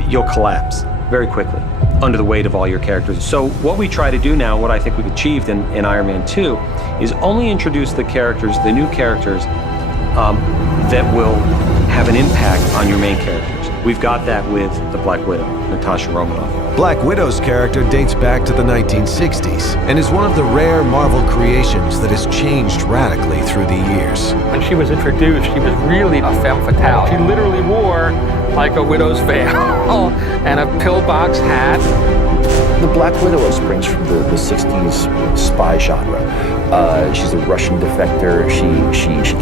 You'll collapse very quickly under the weight of all your characters. So what we try to do now, what I think we've achieved in Iron Man 2, is only introduce the characters, the new characters, that will have an impact on your main characters. We've got that with the Black Widow, Natasha Romanoff. Black Widow's character dates back to the 1960s and is one of the rare Marvel creations that has changed radically through the years. When she was introduced, she was really a femme fatale. She literally wore like a widow's veil and a pillbox hat. The Black Widow springs from the 60s spy genre. She's a Russian defector. She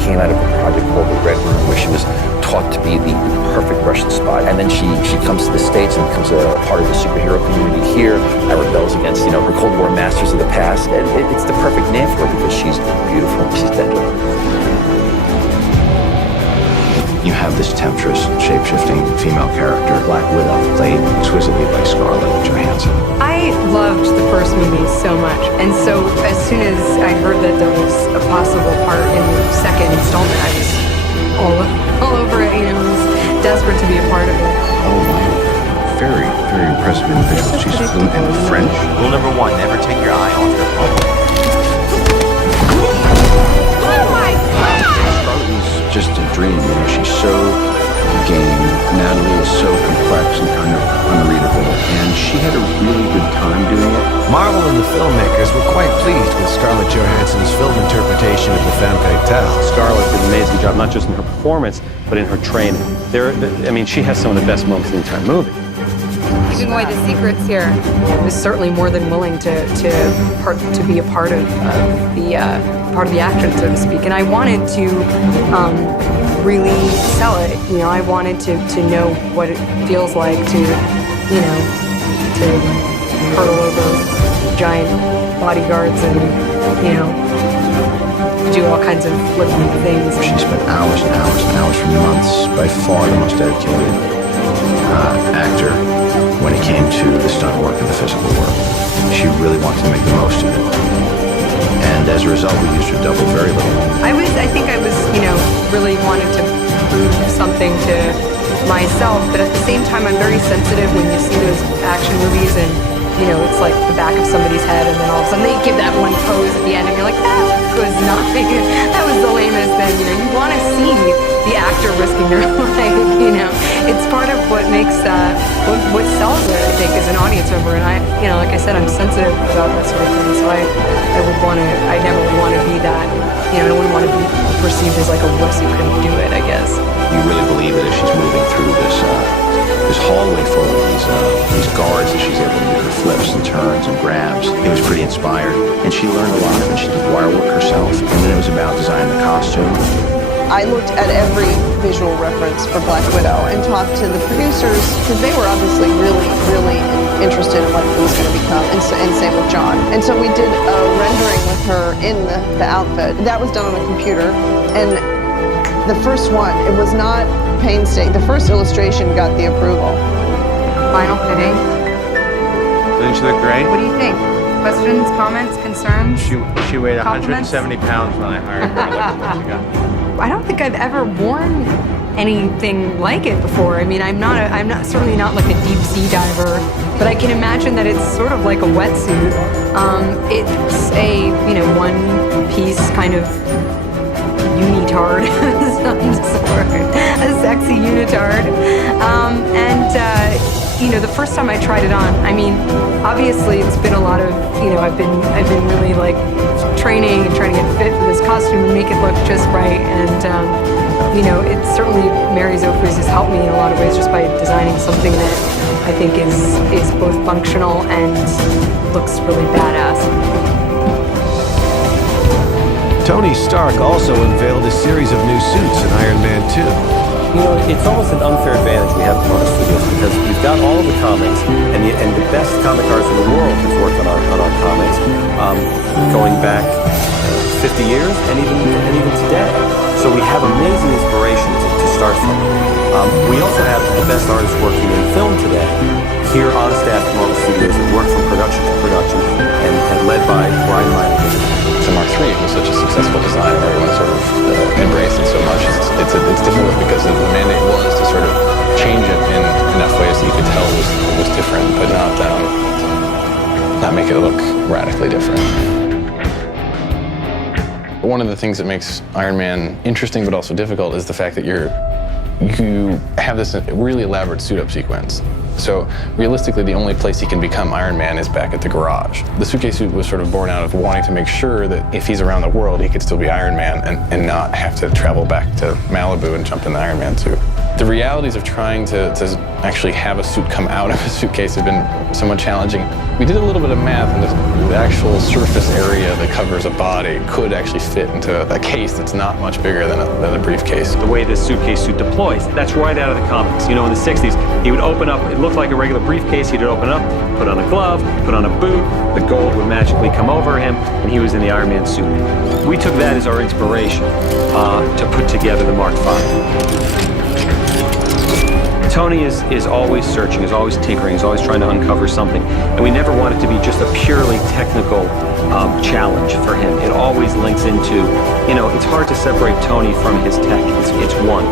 came out of a project called the Red Room, where she was taught to be the perfect Russian spy. And then she comes to the States and becomes a part of the superhero community here and rebels against, her Cold War masters of the past. And it's the perfect name for her because she's beautiful and she's deadly. You have this temptress, shape-shifting female character, Black Widow, played exquisitely by Scarlett Johansson. I loved the first movie so much, and so as soon as I heard that there was a possible part in the second installment, I was all over it. I was desperate to be a part of it. Oh, wow. Very, very impressive individual. She's fluent in French. Rule number 1, never take your eye off your phone. Scarlett was just a dream. She's so game. Natalie is so complex and kind of unreadable, and she had a really good time doing it. Marvel and the filmmakers were quite pleased with Scarlett Johansson's film interpretation of the femme fatale. Scarlett did an amazing job, not just in her performance, but in her training. She has some of the best moments in the entire movie. Giving away the secrets here. I was certainly more than willing to be a part of the action, so to speak. And I wanted to really sell it. You know, I wanted to know what it feels like to, you know, to hurdle over giant bodyguards and, you know, do all kinds of flippant things. She spent hours and hours and hours for months, by far the most dedicated actor when it came to the stunt work and the physical work. She really wanted to make the most of it. And as a result, we used her double very little. I think I was, you know, really wanted to prove something to myself, but at the same time, I'm very sensitive when you see those action movies and, you know, it's like the back of somebody's head and then all of a sudden they give that one pose at the end and you're like, that was nothing. That was the lamest thing. You know, you want to see the actor risking their life, you know. It's part of what makes, what sells it, I think, as an audience member. And I, you know, like I said, I'm sensitive about that sort of thing. So I never would want to be that, you know, I wouldn't want to be perceived as like a wuss who couldn't do it, I guess. You really believe that if she's moving through this hallway full of these guards, that she's able to do her flips and turns and grabs. It was pretty inspired. And she learned a lot, and she did wire work herself. And then it was about designing the costume. I looked at every visual reference for Black Widow and talked to the producers because they were obviously really, really interested in what it was going to become, and same with John. And so we did a rendering with her in the outfit. That was done on a computer, and the first one, it was not painstaking. The first illustration got the approval. Final fitting. Didn't she look great? What do you think? Questions, comments, concerns? She weighed Compliments? 170 pounds when I hired her. Look at what she got. I don't think I've ever worn anything like it before. I mean, I'm certainly not like a deep sea diver, but I can imagine that it's sort of like a wetsuit. It's a, you know, one piece kind of unitard of some sort, a sexy unitard. You know, the first time I tried it on, I mean, obviously it's been a lot of, you know, I've been really like training and trying to get fit for this costume and make it look just right. And, you know, it certainly, Mary Zofries has helped me in a lot of ways just by designing something that I think is both functional and looks really badass. Tony Stark also unveiled a series of new suits in Iron Man 2. You know, it's almost an unfair advantage we have at Marvel Studios because we've got all of the comics, and the best comic artists in the world have worked on our comics, going back 50 years and even today. So we have amazing inspiration to start from. We also have the best artists working in film today here on staff at Marvel Studios that work from production to production and led by Brian Reilly. So Mark III was such a successful design, and everyone sort of embraced it so much. It's difficult because the mandate was to sort of change it in enough ways that you could tell it was different, but not make it look radically different. One of the things that makes Iron Man interesting but also difficult is the fact that you have this really elaborate suit-up sequence. So realistically, the only place he can become Iron Man is back at the garage. The suitcase suit was sort of born out of wanting to make sure that if he's around the world, he could still be Iron Man and not have to travel back to Malibu and jump in the Iron Man suit. The realities of trying to actually have a suit come out of a suitcase have been somewhat challenging. We did a little bit of math, and the actual surface area that covers a body could actually fit into a case that's not much bigger than a briefcase. The way this suitcase suit deploys, that's right out of the comics. You know, in the 60s, he would open up, it looked like a regular briefcase, he'd open up, put on a glove, put on a boot, the gold would magically come over him, and he was in the Iron Man suit. We took that as our inspiration to put together the Mark V. Tony is always searching, is always tinkering, is always trying to uncover something. And we never want it to be just a purely technical challenge for him. It always links into, you know, it's hard to separate Tony from his tech. It's one.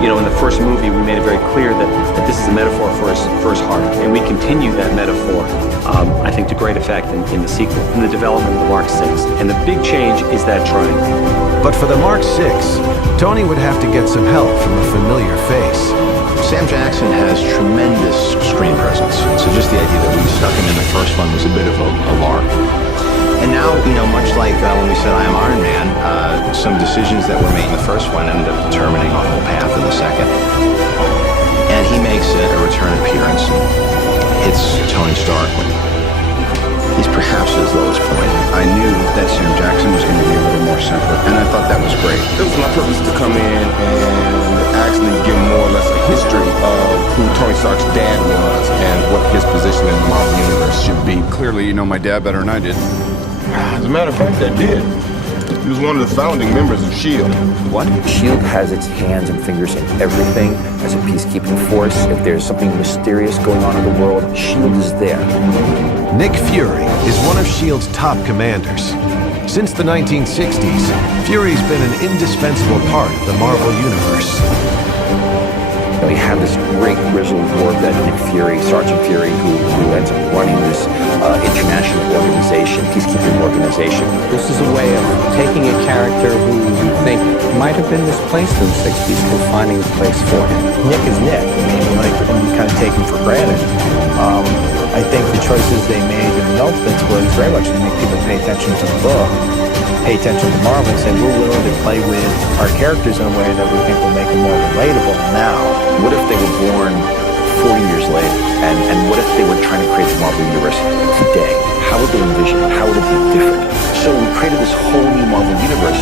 You know, in the first movie, we made it very clear that this is a metaphor for his heart. And we continue that metaphor, I think, to great effect in the sequel, in the development of the Mark VI. And the big change is that triangle. But for the Mark VI, Tony would have to get some help from a familiar face. Sam Jackson has tremendous screen presence, so just the idea that we stuck him in the first one was a bit of a lark. And now, you know, much like when we said I am Iron Man, some decisions that were made in the first one ended up determining our whole path in the second. And he makes a return appearance and hits Tony Stark when he's perhaps at his lowest point. I knew that Sam Jackson was going to be a little more central, and I thought that was great. It was my purpose to come in and actually give more or less a history of who Tony Stark's dad was and what his position in the Marvel Universe should be. Clearly, you know my dad better than I did. As a matter of fact, I did. He was one of the founding members of S.H.I.E.L.D. What? S.H.I.E.L.D. has its hands and fingers in everything as a peacekeeping force. If there's something mysterious going on in the world, S.H.I.E.L.D. is there. Nick Fury is one of S.H.I.E.L.D.'s top commanders. Since the 1960s, Fury's been an indispensable part of the Marvel Universe. We have this great grizzled dwarf, that Nick Fury, Sergeant Fury, who ends up running this international organization, peacekeeping organization. This is a way of taking a character who you think might have been misplaced in the 60s and finding a place for him. Nick is Nick. I mean, like, and you kind of take him for granted. I think the choices they made in the Ultimates was very much to make people pay attention to the book, pay attention to Marvel, and say we're willing to play with our characters in a way that we think will make them more relatable now. What if they were born 40 years later? And what if they were trying to create the Marvel Universe today? How would they envision it? How would it be different? So we created this whole new Marvel Universe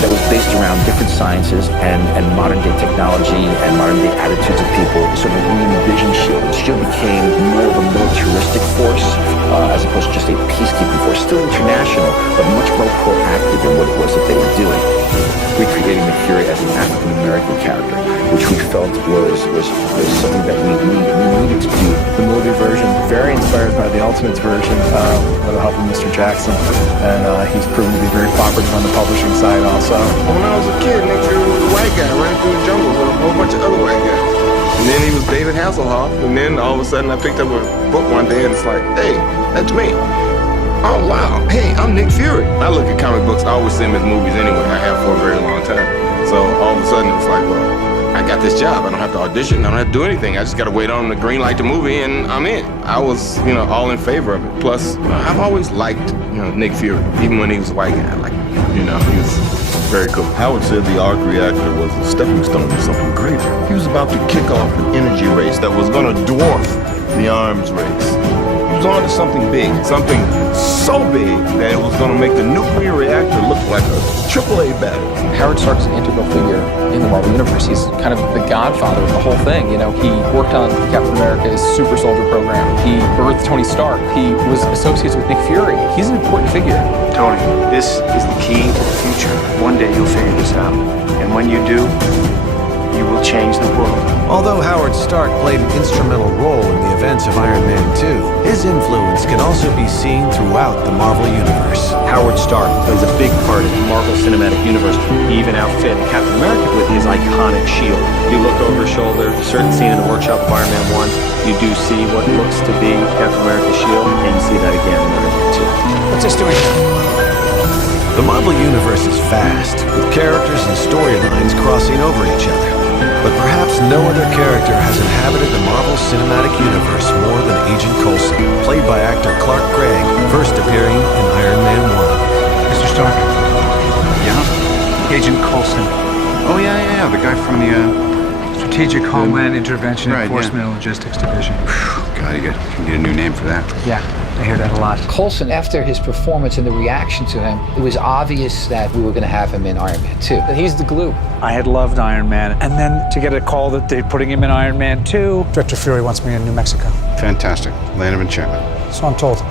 that was based around different sciences and modern day technology and modern day attitudes of people. Sort of re-envisioned S.H.I.E.L.D. S.H.I.E.L.D. became more of a militaristic force as opposed to just a peacekeeping force. Still international, but much more proactive in what it was that they were doing. Recreating Nick Fury as an African-American character, which we felt was something that we needed to do. The movie version, very inspired by the Ultimates version with the help of Mr. Jackson, and he's proven to be very popular on the publishing side also. When I was a kid, Nick Fury was a white guy running through the jungle with a whole bunch of other white guys. And then he was David Hasselhoff, and then all of a sudden I picked up a book one day and it's like, hey, that's me. Oh wow, hey, I'm Nick Fury. I look at comic books, I always see them as movies anyway. I have for a very long time. So all of a sudden it was like, well, I got this job. I don't have to audition. I don't have to do anything. I just got to wait on the green light to movie and I'm in. I was, all in favor of it. Plus, I've always liked, Nick Fury, even when he was a white guy. He was very cool. Howard said the arc reactor was a stepping stone to something greater. He was about to kick off an energy race that was going to dwarf the arms race. He was on to something big, something so big that it was going to make the nuclear reactor look like a AAA battery. Howard Stark's an integral figure in the Marvel Universe. He's kind of the godfather of the whole thing. He worked on Captain America's Super Soldier program. He birthed Tony Stark. He was associated with Nick Fury. He's an important figure. Tony, this is the key to the future. One day you'll figure this out. And when you do, you will change the world. Although Howard Stark played an instrumental role in the events of Iron Man 2, his influence can also be seen throughout the Marvel Universe. Howard Stark plays a big part in the Marvel Cinematic Universe. He even outfit Captain America with his iconic shield. You look over his shoulder, a certain scene in the workshop of Iron Man 1, you do see what looks to be Captain America's shield, and you see that again in Iron Man 2. What's this doing here? The Marvel Universe is vast, with characters and storylines crossing over each other. But perhaps no other character has inhabited the Marvel Cinematic Universe more than Agent Coulson, played by actor Clark Gregg, first appearing in Iron Man 1. Mr. Stark. Yeah? Agent Coulson. Oh, yeah, the guy from the Strategic Homeland Intervention Enforcement and Logistics Division. God, you need a new name for that. Yeah, I hear that a lot. Coulson, after his performance and the reaction to him, it was obvious that we were going to have him in Iron Man 2. He's the glue. I had loved Iron Man, and then to get a call that they're putting him in Iron Man 2. Director Fury wants me in New Mexico. Fantastic. Land of enchantment. So I'm told.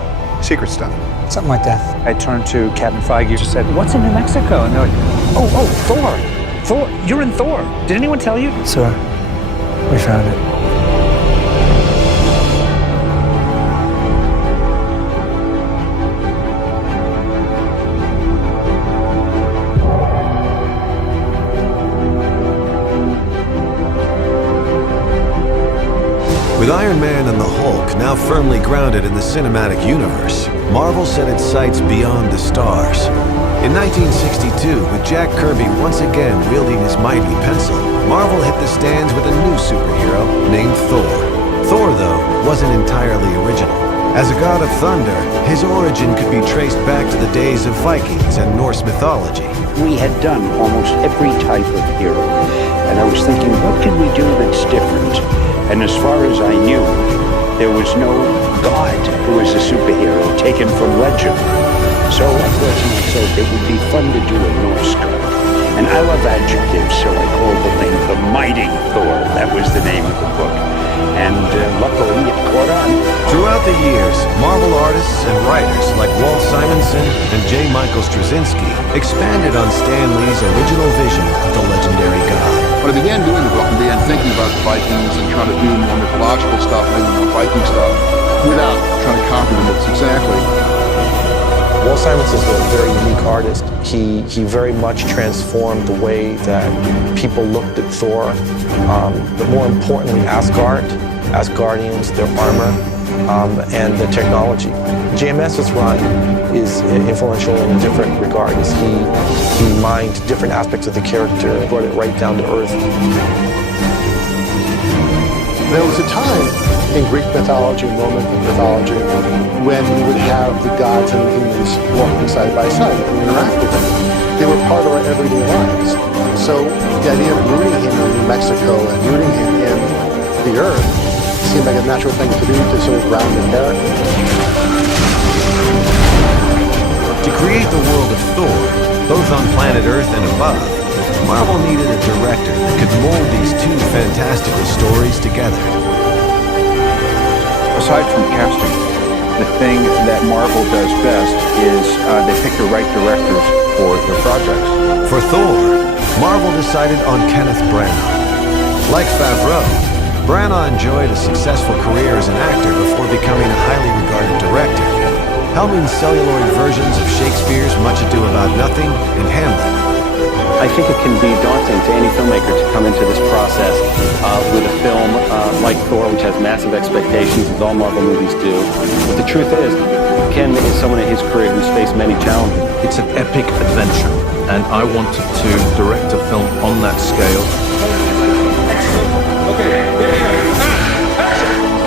Secret stuff. Something like that. I turned to Captain Feige and just said, "What's in New Mexico?" And they're like, "Oh, Thor. Thor, you're in Thor. Did anyone tell you?" Sir, we found it. With Iron Man and the Hulk now firmly grounded in the cinematic universe, Marvel set its sights beyond the stars. In 1962, with Jack Kirby once again wielding his mighty pencil, Marvel hit the stands with a new superhero named Thor. Thor, though, wasn't entirely original. As a god of thunder, his origin could be traced back to the days of Vikings and Norse mythology. We had done almost every type of hero, and I was thinking, what can we do that's different? And as far as I knew, there was no god who was a superhero taken from legend. So I thought to myself, it would be fun to do a Norse god. And I love adjectives, so I called the thing the Mighty Wilson and J. Michael Straczynski expanded on Stan Lee's original vision of the legendary god. When I began doing the book, I began thinking about the Vikings and trying to do more mythological stuff and more Viking stuff without trying to copy the myths exactly. Walt Simonson is a very unique artist. He very much transformed the way that people looked at Thor, but more importantly, Asgardians, their armor, and the technology. JMS's run is influential in a different regard, as he mined different aspects of the character and brought it right down to earth. There was a time in Greek mythology, Roman mythology, when you would have the gods and the humans walking side by side and interact with them. They were part of our everyday lives. So the idea of rooting him in New Mexico and rooting him in the earth seemed like a natural thing to do to sort of ground the character. To create the world of Thor, both on planet Earth and above, Marvel needed a director that could mold these two fantastical stories together. Aside from casting, the thing that Marvel does best is they pick the right directors for their projects. For Thor, Marvel decided on Kenneth Branagh. Like Favreau, Branagh enjoyed a successful career as an actor before becoming a highly regarded director, helming celluloid versions of Shakespeare's Much Ado About Nothing and Hamlet. I think it can be daunting to any filmmaker to come into this process with a film like Thor, which has massive expectations, as all Marvel movies do. But the truth is, Ken is someone in his career who's faced many challenges. It's an epic adventure, and I wanted to direct a film on that scale.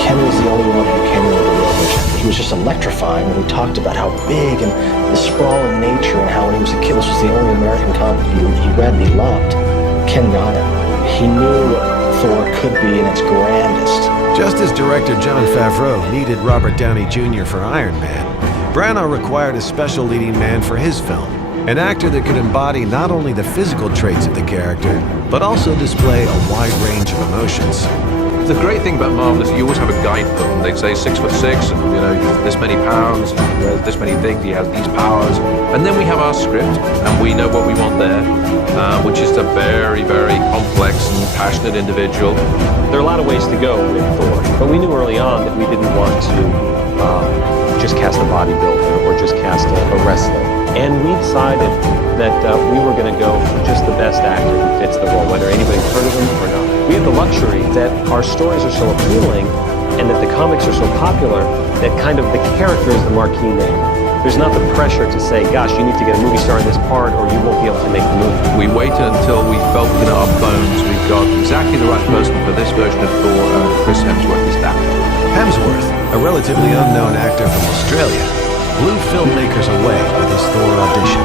Ken was the only one who came in with a real vision. He was just electrifying when he talked about how big and the sprawling nature and how when he was a kid, this was the only American comic he read and he loved. Ken got it. He knew what Thor could be in its grandest. Just as director Jon Favreau needed Robert Downey Jr. for Iron Man, Branagh required a special leading man for his film, an actor that could embody not only the physical traits of the character, but also display a wide range of emotions. The great thing about Marvel is you always have a guidebook. They say 6'6", and this many pounds, this many things, he has these powers. And then we have our script, and we know what we want there, which is a very, very complex and passionate individual. There are a lot of ways to go with Thor, but we knew early on that we didn't want to just cast a bodybuilder or just cast a wrestler. And we decided that we were going to go for just the best actor who fits the role, whether anybody's heard of him or not. We have the luxury that our stories are so appealing and that the comics are so popular that kind of the character is the marquee name. There's not the pressure to say, gosh, you need to get a movie star in this part or you won't be able to make the movie. We waited until we felt in our bones we've got exactly the right person for this version of Thor, and Chris Hemsworth is that. Hemsworth, a relatively unknown actor from Australia, blew filmmakers away with his Thor audition.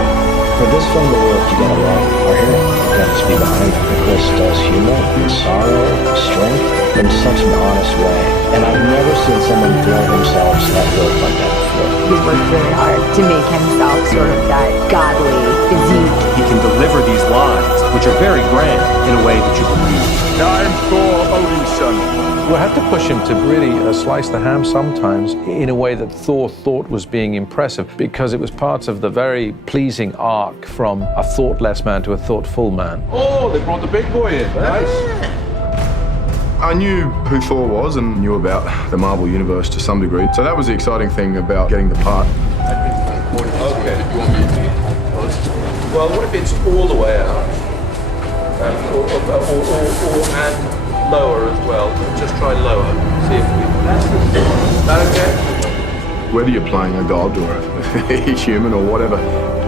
For this film to work, you gotta love our hero. You gotta just be behind him. Chris does humor, sorrow, strength in such an honest way. And I've never seen someone throw themselves at work like that before. He's worked really hard to make himself sort of that godly physique. He can deliver these lines, which are very grand, in a way that you believe. I'm Thor, Odin's son. We had to push him to really slice the ham sometimes in a way that Thor thought was being impressive, because it was part of the very pleasing arc from a thoughtless man to a thoughtful man. Oh, they brought the big boy in. Nice. I knew who Thor was and knew about the Marvel Universe to some degree. So that was the exciting thing about getting the part. Okay. Well, what if it's all the way out? And lower as well. Just try lower. See if we... Is that okay? Whether you're playing a god or a human or whatever,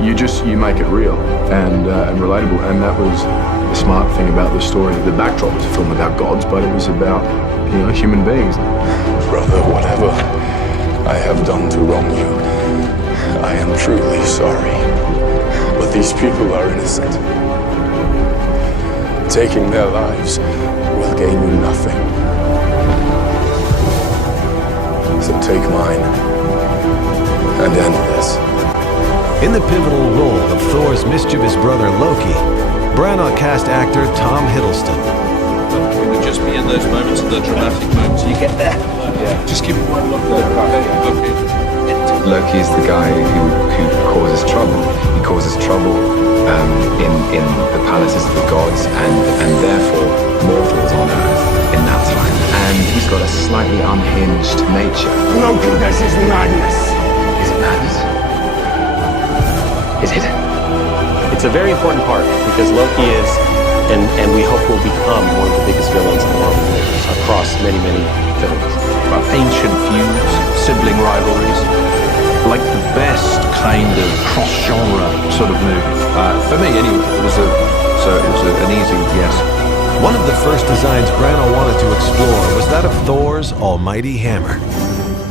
you make it real and relatable. And that was the smart thing about this story. The backdrop was a film about gods, but it was about, human beings. Brother, whatever I have done to wrong you, I am truly sorry. But these people are innocent. Taking their lives will gain you nothing. So take mine and end this. In the pivotal role of Thor's mischievous brother Loki, Branagh cast actor Tom Hiddleston. It would just be in those moments, the dramatic moments. You get there. Yeah. Just give me one look there. Okay. it. Loki is the guy who causes trouble. He causes trouble in the palaces of the gods and therefore mortals on Earth in that time. And he's got a slightly unhinged nature. Loki, this is madness. Is it madness? Is it? It's a very important part because Loki is, and we hope will become one of the biggest villains in the Marvel universe across many, many films. About ancient feuds, sibling rivalries, like the best kind of cross-genre sort of movie. For me, anyway, it was an easy yes. One of the first designs Branagh wanted to explore was that of Thor's almighty hammer.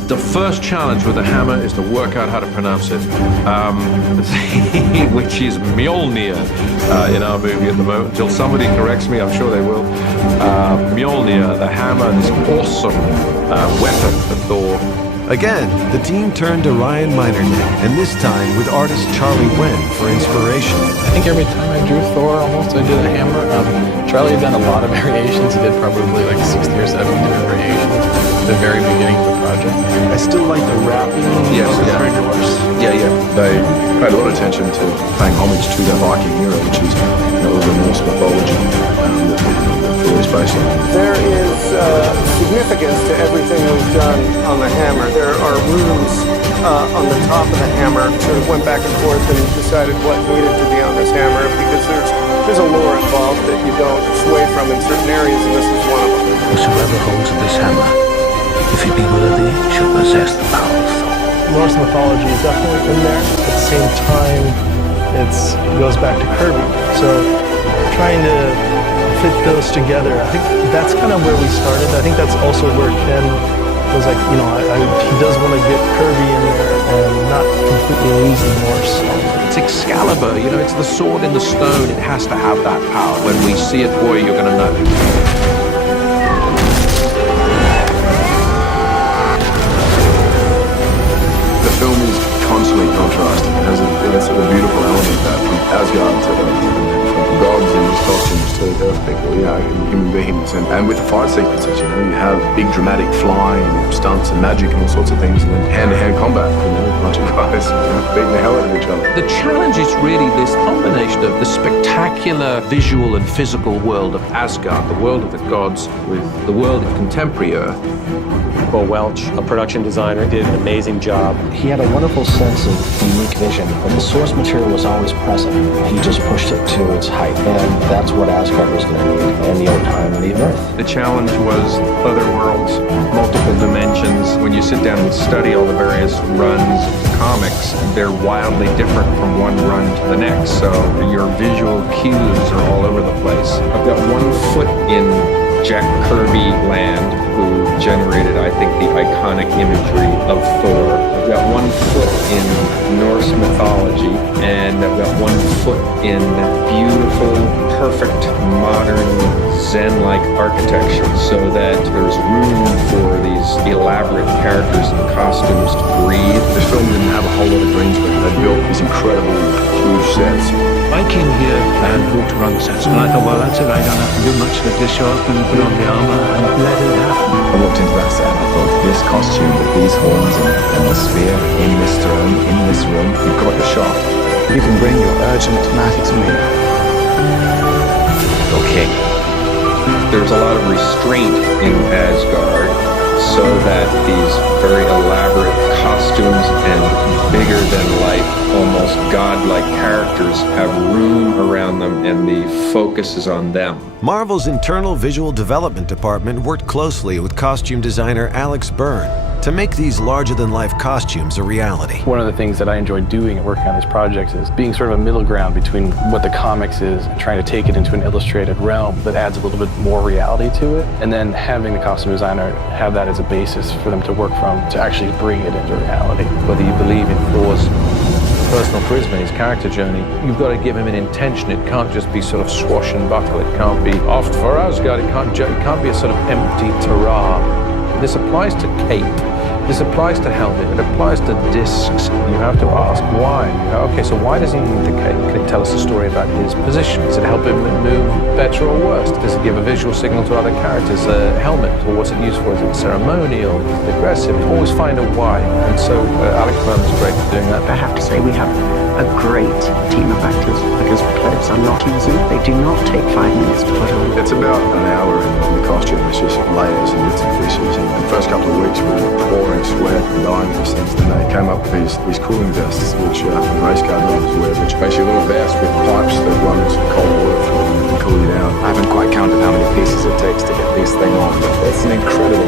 The first challenge with the hammer is to work out how to pronounce it, which is Mjolnir in our movie at the moment. Until somebody corrects me, I'm sure they will. Mjolnir, the hammer, this awesome weapon for Thor. Again, the team turned to Ryan Meinernick, and this time with artist Charlie Wen for inspiration. I think every time I drew Thor, almost I did a hammer. Charlie had done a lot of variations. He did probably like 60 or 70 different variations at the very beginning of the project. I still like the wrapping Yes, of the yeah. regulars. Yeah. They paid a lot of attention to paying homage to the Viking era, which is the Norse mythology that Thor is based on. There is significance to everything we've done on the hammer. There are runes on the top of the hammer. Sort of went back and forth and decided what needed to be on this hammer because there's a lore involved that you don't sway from in certain areas, and this is one of them. Whosoever holds this hammer, if he be worthy, shall possess the power of Thor. Norse mythology is definitely in there. At the same time, it goes back to Kirby. So trying to fit those together, I think that's kind of where we started. I think that's also where Ken was like, he does want to get Kirby in there and not completely lose the Norse. It's Excalibur, it's the sword in the stone. It has to have that power. When we see it, boy, you're going to know. The film is constantly contrasting. It has a sort of beautiful element that from Asgard to from gods in these costumes to Earth people, human beings. And with the fight sequences, you have big dramatic flying, stunts and magic and all sorts of things, and then hand-to-hand combat, a bunch of guys beating the hell out of each other. The challenge is really this combination of the spectacular visual and physical world of Asgard, the world of the gods, with the world of contemporary Earth. Bo Welch, a production designer, did an amazing job. He had a wonderful sense of unique vision, but the source material was always present. He just pushed it to its height, and that's what Asgard was going to need, and the old time and the Earth. The challenge was other worlds, multiple dimensions. When you sit down and study all the various runs of the comics, they're wildly different from one run to the next, so your visual cues are all over the place. I've got one foot in Jack Kirby land, who generated, I think, the iconic imagery of Thor. I've got one foot in Norse mythology, and I've got one foot in beautiful, perfect, modern, Zen-like architecture, so that there's room for these elaborate characters and costumes to breathe. The film didn't have a whole lot of green screen. They built these incredible, huge sets. I came here and walked around the sets, and I thought, well, that's it. I don't have to do much. I just show up and put on the armor and let it happen. I walked into that set and I thought, this costume with these horns and the spear in this throne, in this room, you've got the shot. You can bring your urgent matter to me. Okay. There's a lot of restraint in Asgard, so that these very elaborate costumes and bigger than life, almost godlike characters have room around them, and the focus is on them. Marvel's internal visual development department worked closely with costume designer Alex Byrne to make these larger-than-life costumes a reality. One of the things that I enjoy doing and working on these projects is being sort of a middle ground between what the comics is and trying to take it into an illustrated realm that adds a little bit more reality to it, and then having the costume designer have that as a basis for them to work from to actually bring it into reality. Whether you believe in Thor's personal charisma, his character journey, you've got to give him an intention. It can't just be sort of swash and buckle. It can't be off for Asgard. It can't be a sort of empty hurrah. This applies to Cape. This applies to helmet, it applies to discs. You have to ask why. Okay, so why does he need the cape? Can it tell us a story about his position? Does it help him move better or worse? Does it give a visual signal to other characters? A helmet, or what's it used for? Is it ceremonial, aggressive? Always find a why. And so Alex Berman's great at doing that. I have to say we have a great team of actors because the clothes are not easy. They do not take 5 minutes to put on. It's about an hour in the costume. It's just layers and bits and pieces. And the first couple of weeks we were pouring sweat and dyeing these things. Then they came up with these cooling vests, which the race car drivers wear, which basically a little vest with pipes that run some cold water and cool you down. I haven't quite counted how many pieces it takes to get this thing on, but it's an incredible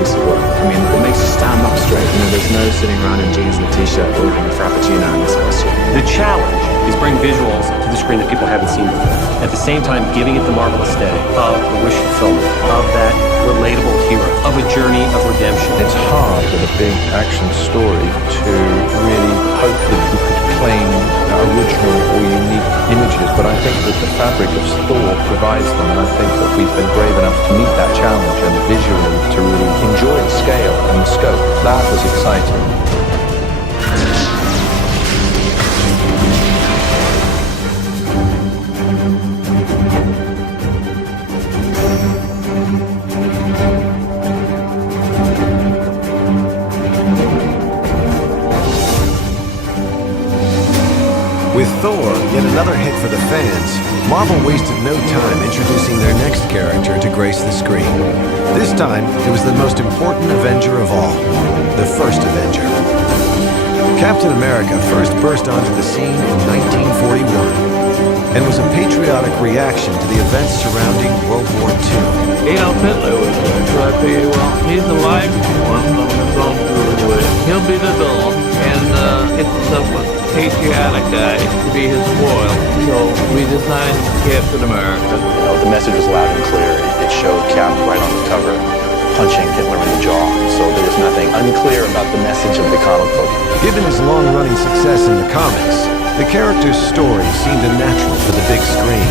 piece of work. I mean, it makes you stand up straight. You know, there's no sitting around in jeans and a t-shirt ordering a frappuccino in this costume. The challenge is bring visuals to the screen that people haven't seen before. At the same time, giving it the Marvel aesthetic of the wish fulfillment, of that relatable hero, of a journey of redemption. It's hard with a big action story to really hope that you could claim original or unique images, but I think that the fabric of Thor provides them, and I think that we've been brave enough to meet that challenge and visually to really enjoy the scale and the scope. That was exciting. With Thor, yet another hit for the fans, Marvel wasted no time introducing their next character to grace the screen. This time, it was the most important Avenger of all, the first Avenger. Captain America first burst onto the scene in 1941 and was a patriotic reaction to the events surrounding World War II. Adolf Hitler was there, so I figured, well, he's the live one of the film crew. He'll be the villain, and it's someone patriotic guy to be his foil. So we designed Captain America. You know, the message was loud and clear. It showed Cap right on the cover, punching Hitler in the jaw. So there was nothing unclear about the message of the comic book. Given his long-running success in the comics, the character's story seemed a natural for the big screen.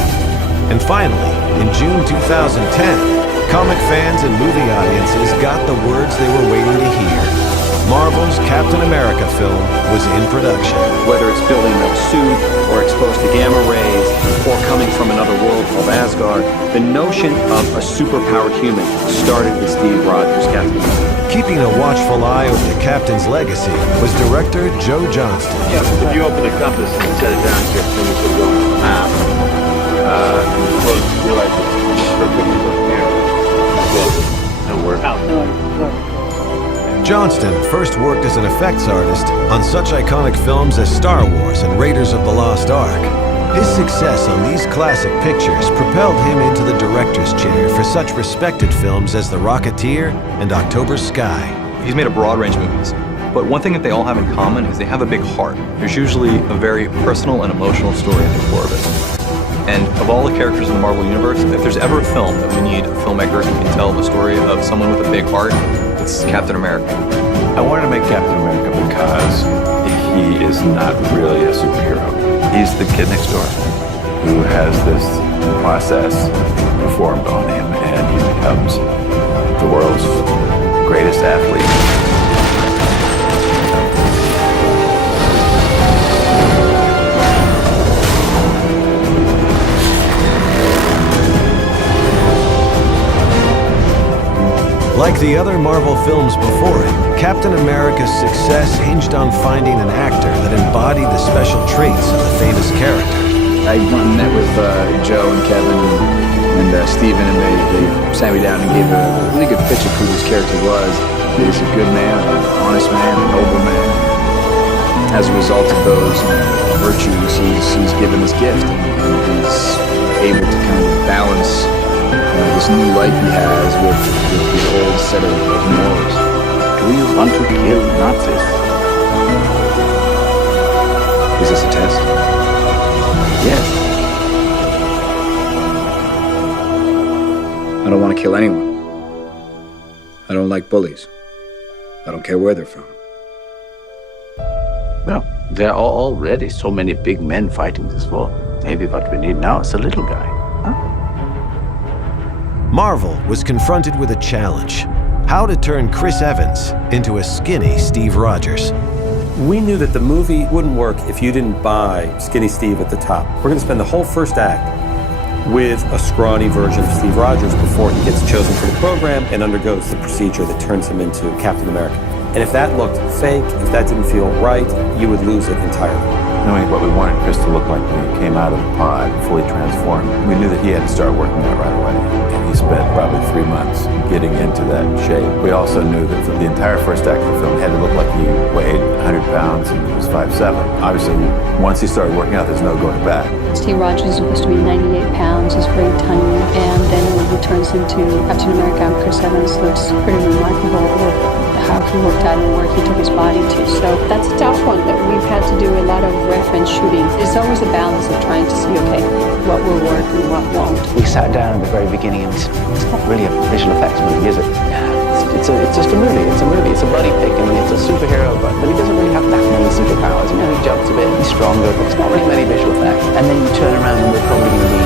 And finally, in June 2010, comic fans and movie audiences got the words they were waiting to hear. Marvel's Captain America film was in production. Whether it's building a suit, or exposed to gamma rays, or coming from another world called Asgard, the notion of a superpowered human started with Steve Rogers' Captain America. Keeping a watchful eye over the Captain's legacy was director Joe Johnston. Yeah, if you open the compass and set it down here, then you put it on the map. You're like, it'll work. Johnston first worked as an effects artist on such iconic films as Star Wars and Raiders of the Lost Ark. His success on these classic pictures propelled him into the director's chair for such respected films as The Rocketeer and October Sky. He's made a broad range of movies, but one thing that they all have in common is they have a big heart. There's usually a very personal and emotional story at the core of it. And of all the characters in the Marvel Universe, if there's ever a film that we need a filmmaker who can tell the story of someone with a big heart, it's Captain America. I wanted to make Captain America because he is not really a superhero. He's the kid next door who has this process performed on him, and he becomes the world's greatest athlete. Like the other Marvel films before it, Captain America's success hinged on finding an actor that embodied the special traits of the famous character. I went and met with Joe and Kevin and Steven, and they sat me down and gave a really good pitch of who this character was. He's a good man, an honest man, a noble man. As a result of those virtues, he's given this gift, and he's able to kind of balance this new life he has with his old set of morals. Do you want to kill Nazis? Is this a test? Yes. I don't want to kill anyone. I don't like bullies. I don't care where they're from. Well, there are already so many big men fighting this war. Maybe what we need now is a little guy. Marvel was confronted with a challenge. how to turn Chris Evans into a skinny Steve Rogers. We knew that the movie wouldn't work if you didn't buy Skinny Steve at the top. We're going to spend the whole first act with a scrawny version of Steve Rogers before he gets chosen for the program and undergoes the procedure that turns him into Captain America. And if that looked fake, if that didn't feel right, you would lose it entirely. Knowing what we wanted Chris to look like when he came out of the pod, fully transformed, we knew that he had to start working that right away. And he spent probably 3 months getting into that shape. We also knew that for the entire first act of the film, he had to look like he weighed 100 pounds and he was 5'7". Obviously, once he started working out, there's no going back. Steve Rogers is supposed to be 98 pounds, he's very tiny, and then when he turns into Captain America, Chris Evans looks pretty remarkable with how he worked out and where he took his body to. So that's a tough one that we've had to do a lot of reference shooting. It's always a balance of trying to see, okay, what will work and what won't. We sat down at the very beginning and we said, it's not really a visual effects movie, is it? It's just a movie. It's a movie. It's a buddy pick. I mean, it's a superhero, but he doesn't really have that many superpowers. You know, he jumps a bit, he's stronger, but it's not really many visual effects. And then you turn around and we're probably going to be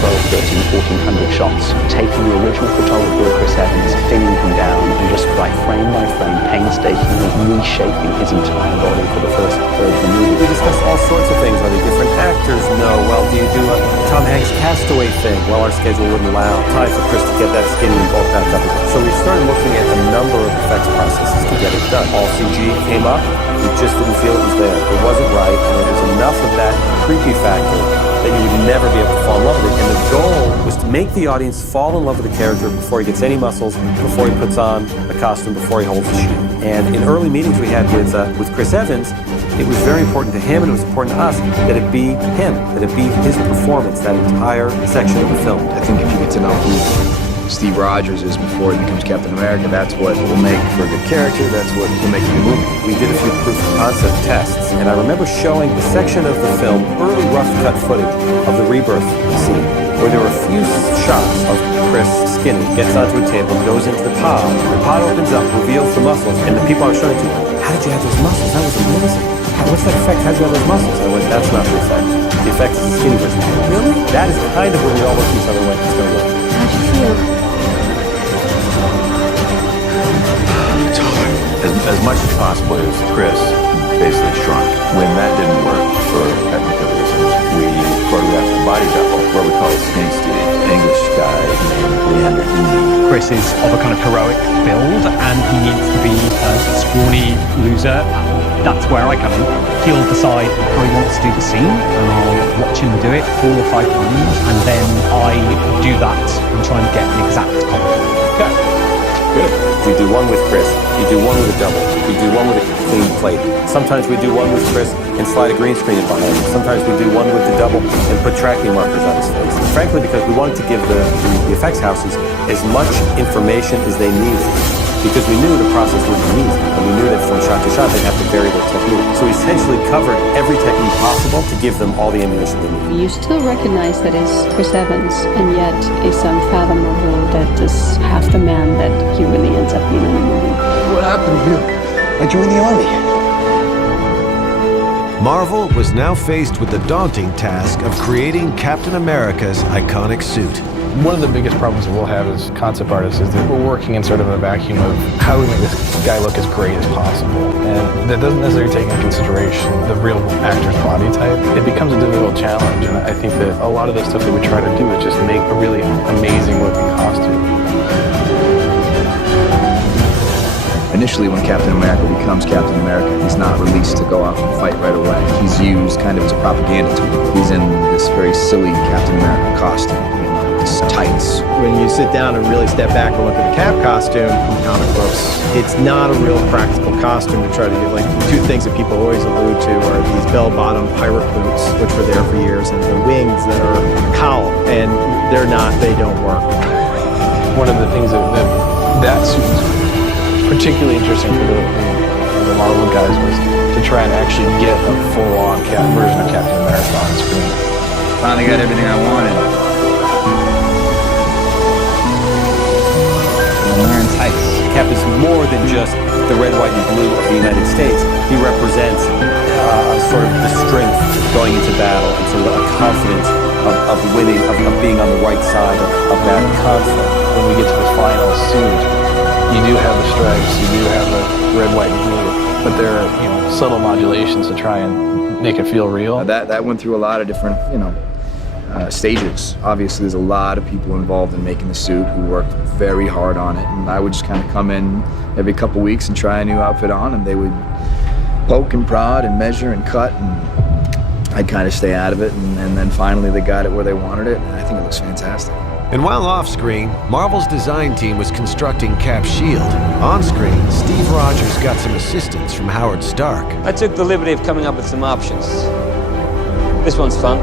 12, 13, 1400 shots, taking the original photographer of Chris Evans, thinning him down, and just like frame by frame, painstakingly reshaping his entire body for the first third of the movie. We discussed all sorts of things. Are they different actors? No. Well, do you do a Tom Hanks Castaway thing? Well, our schedule wouldn't allow time for Chris to get that skinny and bulk back up again. So we started looking at a number of effects processes to get it done. All CG came up. We just didn't feel it was there. It wasn't right, and there was enough of that creepy factor that you would never be able to fall in love with it. And the goal was to make the audience fall in love with the character before he gets any muscles, before he puts on the costume, before he holds the shield. And in early meetings we had with Chris Evans, it was very important to him and it was important to us that it be him, that it be his performance, that entire section of the film. I think if you get to know who Steve Rogers is before he becomes Captain America, that's what will make for a good character, that's what will make a good movie. We did a few proof of concept tests, and I remember showing the section of the film, early rough cut footage of the rebirth scene, where there were a few shots of Chris skinny, gets onto a table, goes into the pod opens up, reveals the muscles, and the people I was showing to, how did you have those muscles? That was amazing. What's that effect? How'd you have those muscles? I went, that's not the effect. The effect is the skinny version. Really? That is kind of where we all looked at each other and went, it's going to work. How'd you feel? As much as possible, it was Chris basically shrunk. When that didn't work for technical reasons, we photographed the body double, what we call a Skinny Steve, an English guy named Leander Heaney. Chris is of a kind of heroic build and he needs to be a scrawny loser. That's where I come in. He'll decide how he wants to do the scene and I'll watch him do it 4 or 5 times and then I do that and try and get an exact copy. Okay. Good. We do one with Chris. You do one with a double. We do one with a clean plate. Sometimes we do one with Chris and slide a green screen in behind him. Sometimes we do one with the double and put tracking markers on his face. Frankly, because we wanted to give the effects houses as much information as they needed, because we knew the process would be easy, and we knew that from shot to shot they'd have to vary their technique. So we essentially covered every technique possible to give them all the ammunition they needed. You still recognize that it's Chris Evans, and yet it's unfathomable that is half the man that he really ends up being in the movie. What happened to you? I joined the army. Marvel was now faced with the daunting task of creating Captain America's iconic suit. One of the biggest problems that we'll have as concept artists is that we're working in sort of a vacuum of how do we make this guy look as great as possible. And that doesn't necessarily take into consideration the real actor's body type. It becomes a difficult challenge, and I think that a lot of the stuff that we try to do is just make a really amazing looking costume. Initially, when Captain America becomes Captain America, he's not released to go off and fight right away. He's used kind of as a propaganda tool. He's in this very silly Captain America costume. It's tights. When you sit down and really step back and look at the Cap costume from the comic books, it's not a real practical costume to try to get. Like, two things that people always allude to are these bell-bottom pirate boots, which were there for years, and the wings that are a cowl, and they don't work. One of the things that suit was particularly interesting for the Marvel guys was to try and actually get a full-on version of Captain America on screen. Finally got everything I wanted. I'm wearing tights. Cap is more than just the red, white, and blue of the United States. He represents sort of the strength going into battle and sort of a confidence of winning, of being on the right side of that conflict. When we get to the final suit, you You do have the stripes, you do have the red, white, and blue, but there are subtle modulations to try and make it feel real. That went through a lot of different stages. Obviously, there's a lot of people involved in making the suit who worked very hard on it, and I would just kind of come in every couple weeks and try a new outfit on, and they would poke and prod and measure and cut, and I'd kind of stay out of it, and then finally they got it where they wanted it, and I think it looks fantastic. And while off-screen, Marvel's design team was constructing Cap's shield. On-screen, Steve Rogers got some assistance from Howard Stark. I took the liberty of coming up with some options. This one's fun.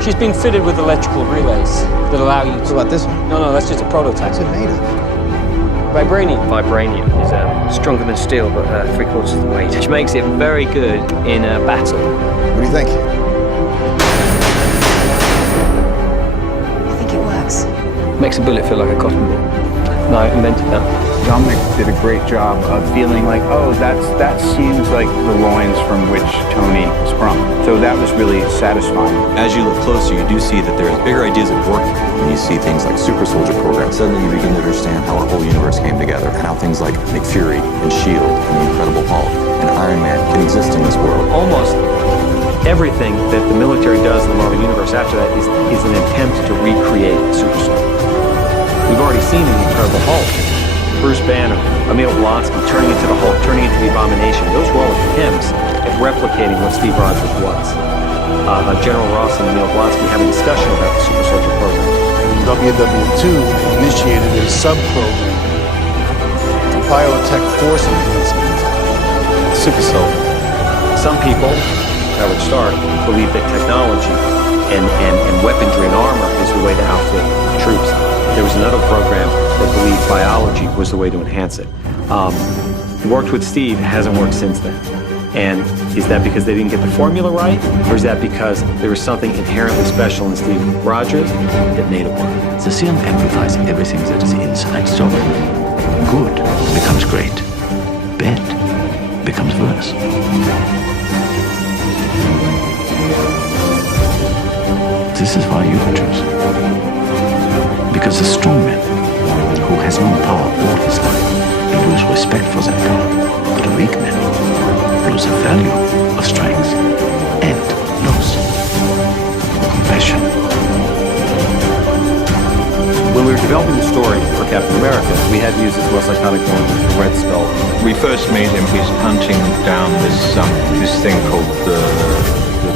She's been fitted with electrical relays that allow you to... What about this one? No, that's just a prototype. What's it made of? Vibranium. Vibranium is stronger than steel, but 3/4 the weight, which makes it very good in a battle. What do you think? I think it works. Makes a bullet feel like a cotton ball. No, I invented that. Dominic did a great job of feeling like, oh, that seems like the loins from which Tony sprung. So that was really satisfying. As you look closer, you do see that there's bigger ideas at work. When you see things like super soldier programs, suddenly you begin to understand how our whole universe came together, and how things like Nick Fury and S.H.I.E.L.D. and the Incredible Hulk and Iron Man can exist in this world. Almost everything that the military does in the Marvel Universe after that is an attempt to recreate the super soldier. We've already seen in the Incredible Hulk, Bruce Banner, Emil Blonsky turning into the Hulk, turning into the Abomination. Those were all attempts at replicating what Steve Rogers was. General Ross and Emil Blonsky have a discussion about the super soldier program. WW2 initiated a sub-program to biotech force enhancement. Super soldier. Some people, Howard Stark, believe that technology and weaponry and armor is the way to outfit troops. There was another program that believed biology was the way to enhance it. Worked with Steve, hasn't worked since then. And is that because they didn't get the formula right? Or is that because there was something inherently special in Steve Rogers that made it work? The serum amplifies everything that is inside, so good becomes great, bad becomes worse. This is why you are chosen. Because the strong man, who has known power all his life and lose respect for that power, but a weak man knows the value of strength and knows compassion. When we were developing the story for Captain America, we had to use his most iconic one, the Red Skull. We first meet him, he's hunting down this thing called the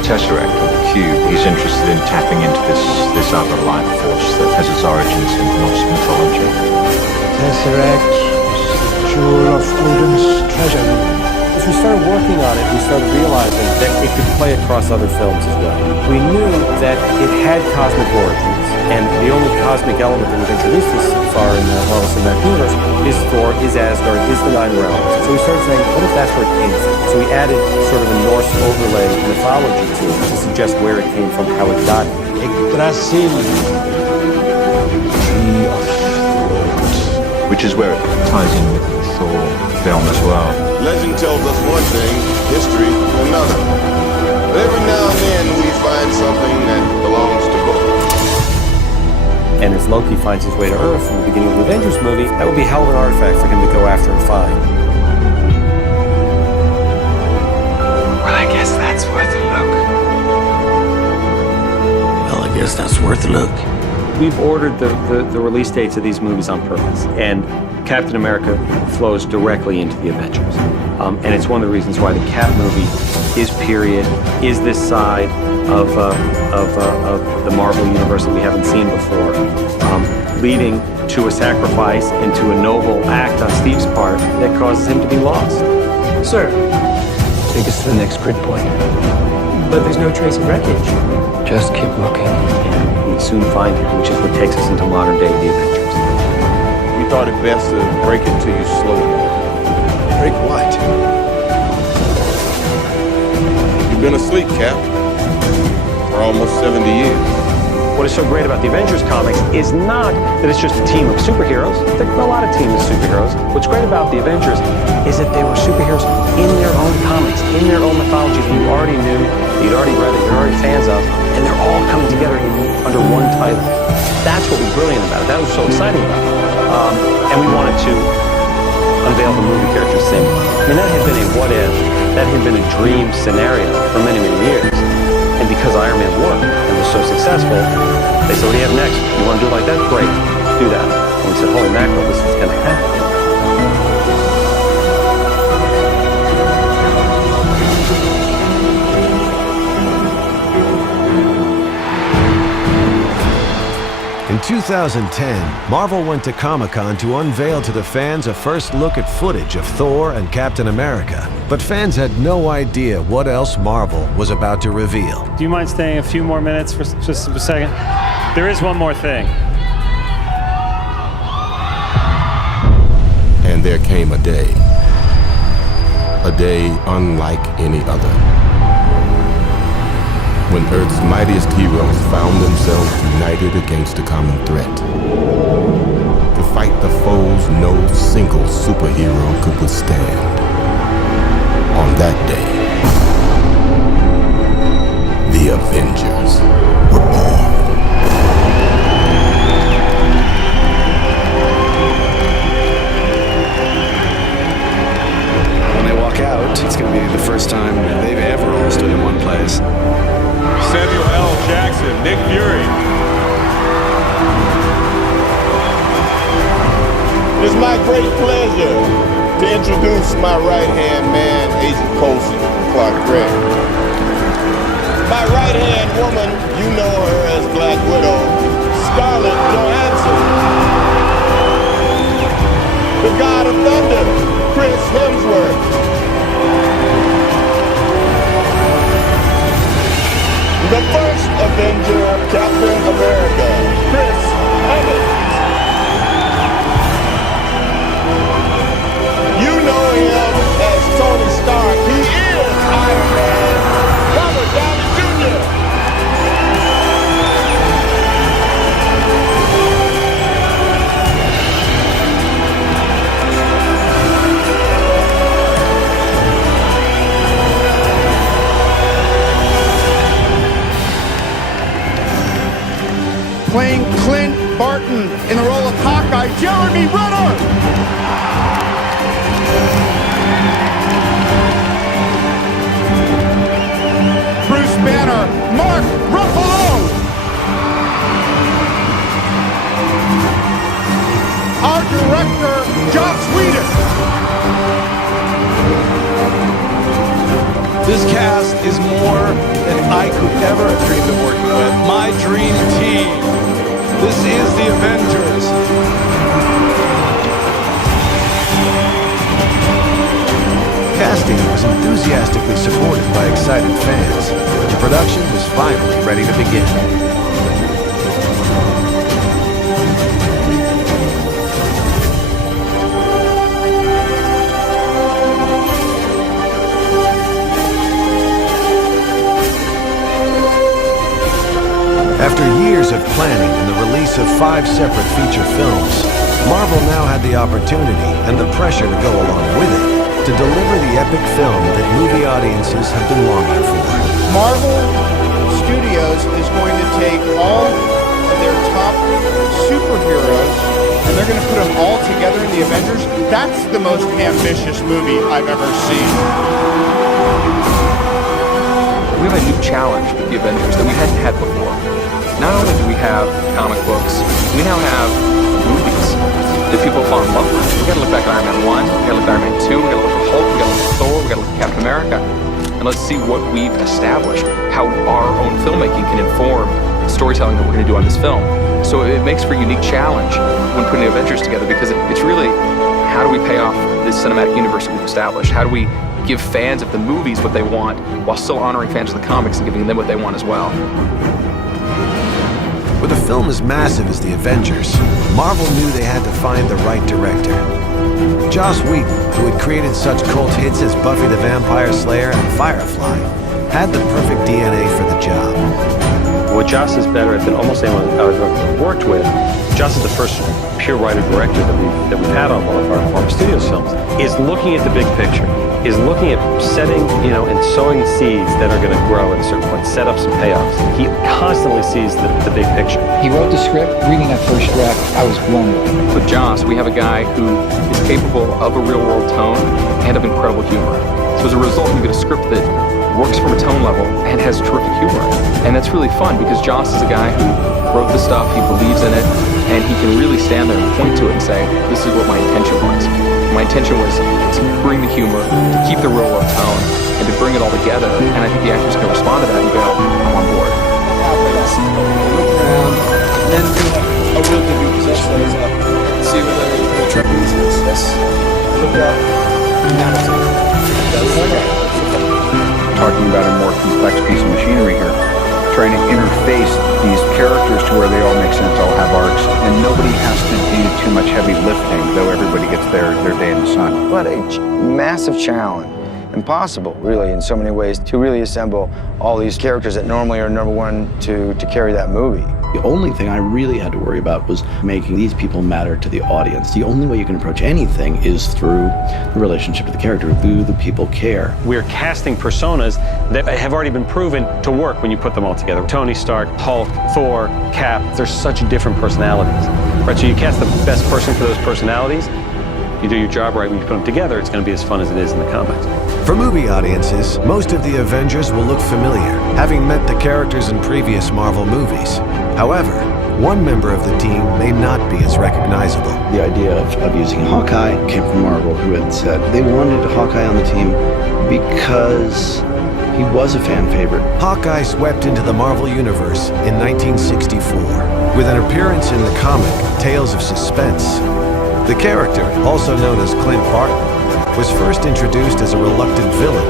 Tesseract, or the Cube. He's interested in tapping into this other life force that has its origins in Norse mythology. Tesseract is the jewel of Odin's treasure room. As we started working on it, we started realizing that it could play across other films as well. We knew that it had cosmic origins, and the only cosmic element that we've introduced this far in the Marvel Cinematic Universe is Thor, is Asgard, is the Nine Realms. So we started saying, what if that's where it came from? So we added sort of a Norse overlay mythology to it to suggest where it came from, how it got here. Yggdrasil, tree of thought. Which is where it ties in with the Thor film as well. Legend tells us one thing, history another. But every now and then we find something that belongs to both. And as Loki finds his way to Earth in the beginning of the Avengers movie, that would be a hell of an artifact for him to go after and find. Well, I guess that's worth a look. Well, I guess that's worth a look. We've ordered the release dates of these movies on purpose, and Captain America flows directly into the Avengers. And it's one of the reasons why the Cap movie is period, is this side of the Marvel Universe that we haven't seen before, leading to a sacrifice and to a noble act on Steve's part that causes him to be lost. Sir, Take us to the next grid point. but there's no trace of wreckage. Just keep looking. And we soon find it, which is what takes us into modern day The Avengers. We thought it best to break it to you slowly. Break what? You've been asleep, Cap, for almost 70 years. What is so great about the Avengers comics is not that it's just a team of superheroes. There are a lot of teams of superheroes. What's great about the Avengers is that they were superheroes in their own comics, in their own mythology that you already knew, that you'd already read, that you're already fans of, and they're all coming together under one title. That's what was brilliant about it. That was so exciting about it. And we wanted to unveil the movie characters the same way. I mean, that had been a what if, that had been a dream scenario for many, many years. And because Iron Man worked and was so successful, they said, what do you have next? You want to do it like that? Great, do that. And we said, holy mackerel, this is going to happen. In 2010, Marvel went to Comic-Con to unveil to the fans a first look at footage of Thor and Captain America. But fans had no idea what else Marvel was about to reveal. Do you mind staying a few more minutes for just a second? There is one more thing. And there came a day unlike any other, when Earth's mightiest heroes found themselves united against a common threat. To fight the foes no single superhero could withstand. On that day, the Avengers were born. When they walk out, it's going to be the first time they've ever all stood in one place. Samuel L. Jackson, Nick Fury. It is my great pleasure to introduce my right-hand man, Agent Coulson, Clark Gregg. My right-hand woman, you know her as Black Widow, Scarlett Johansson. The God of Thunder, Chris Hemsworth. The first Avenger, Captain America, Chris Evans. You know him as Tony Stark. He is Iron Man, Robert Downey Jr. Playing Clint Barton in the role of Hawkeye, Jeremy Renner. Bruce Banner, Mark Ruffalo. Our director, Joss Whedon. This cast is more than I could ever have dreamed of working with. My dream team. This is the Avengers. Casting was enthusiastically supported by excited fans. The production was finally ready to begin. After years of planning and the release of 5 separate feature films, Marvel now had the opportunity and the pressure to go along with it to deliver the epic film that movie audiences have been longing for. Marvel Studios is going to take all of their top superheroes and they're going to put them all together in the Avengers. That's the most ambitious movie I've ever seen. We have a new challenge with the Avengers that we hadn't had before. Not only do we have comic books, we now have movies that people fall in love with. We gotta look back at Iron Man 1, we gotta look at Iron Man 2, we gotta look at Hulk, we gotta look at Thor, we gotta look at Captain America. And let's see what we've established, how our own filmmaking can inform the storytelling that we're gonna do on this film. So it makes for a unique challenge when putting the Avengers together, because it's really, how do we pay off this cinematic universe that we've established? How do we give fans of the movies what they want while still honoring fans of the comics and giving them what they want as well? With a film as massive as The Avengers, Marvel knew they had to find the right director. Joss Whedon, who had created such cult hits as Buffy the Vampire Slayer and Firefly, had the perfect DNA for the job. What Joss is better at than almost anyone I've ever worked with, Joss is the first pure writer-director that we've had on one of our Marvel Studios films, is looking at the big picture. is looking at setting, and sowing seeds that are going to grow at a certain point, set up some payoffs. He constantly sees the big picture. He wrote the script. Reading that first draft, I was blown away. With Joss, we have a guy who is capable of a real-world tone and of incredible humor. So as a result, you get a script that works from a tone level and has terrific humor in it. And that's really fun because Joss is a guy who wrote the stuff, he believes in it, and he can really stand there and point to it and say, this is what my intention was. My intention was to bring the humor, to keep the real world tone, and to bring it all together. And I think the actors can respond to that and go, I'm on board. Look around, and then I will give you position those up. See where the trapeze is. Yes. Look up. Talking about a more complex piece of machinery here. Trying to interface these characters to where they all make sense, all have arcs, and nobody has to do too much heavy lifting, though everybody gets their day in the sun. What a massive challenge. Impossible, really, in so many ways, to really assemble all these characters that normally are number one to carry that movie. The only thing I really had to worry about was making these people matter to the audience. The only way you can approach anything is through the relationship to the character. Do the people care? We're casting personas that have already been proven to work when you put them all together. Tony Stark, Hulk, Thor, Cap, they're such different personalities. Right, so you cast the best person for those personalities, you do your job right when you put them together, it's going to be as fun as it is in the comics. For movie audiences, most of the Avengers will look familiar, having met the characters in previous Marvel movies. However, one member of the team may not be as recognizable. The idea of using Hawkeye came from Marvel, who had said they wanted Hawkeye on the team because he was a fan favorite. Hawkeye swept into the Marvel Universe in 1964, with an appearance in the comic Tales of Suspense. The character, also known as Clint Barton, was first introduced as a reluctant villain.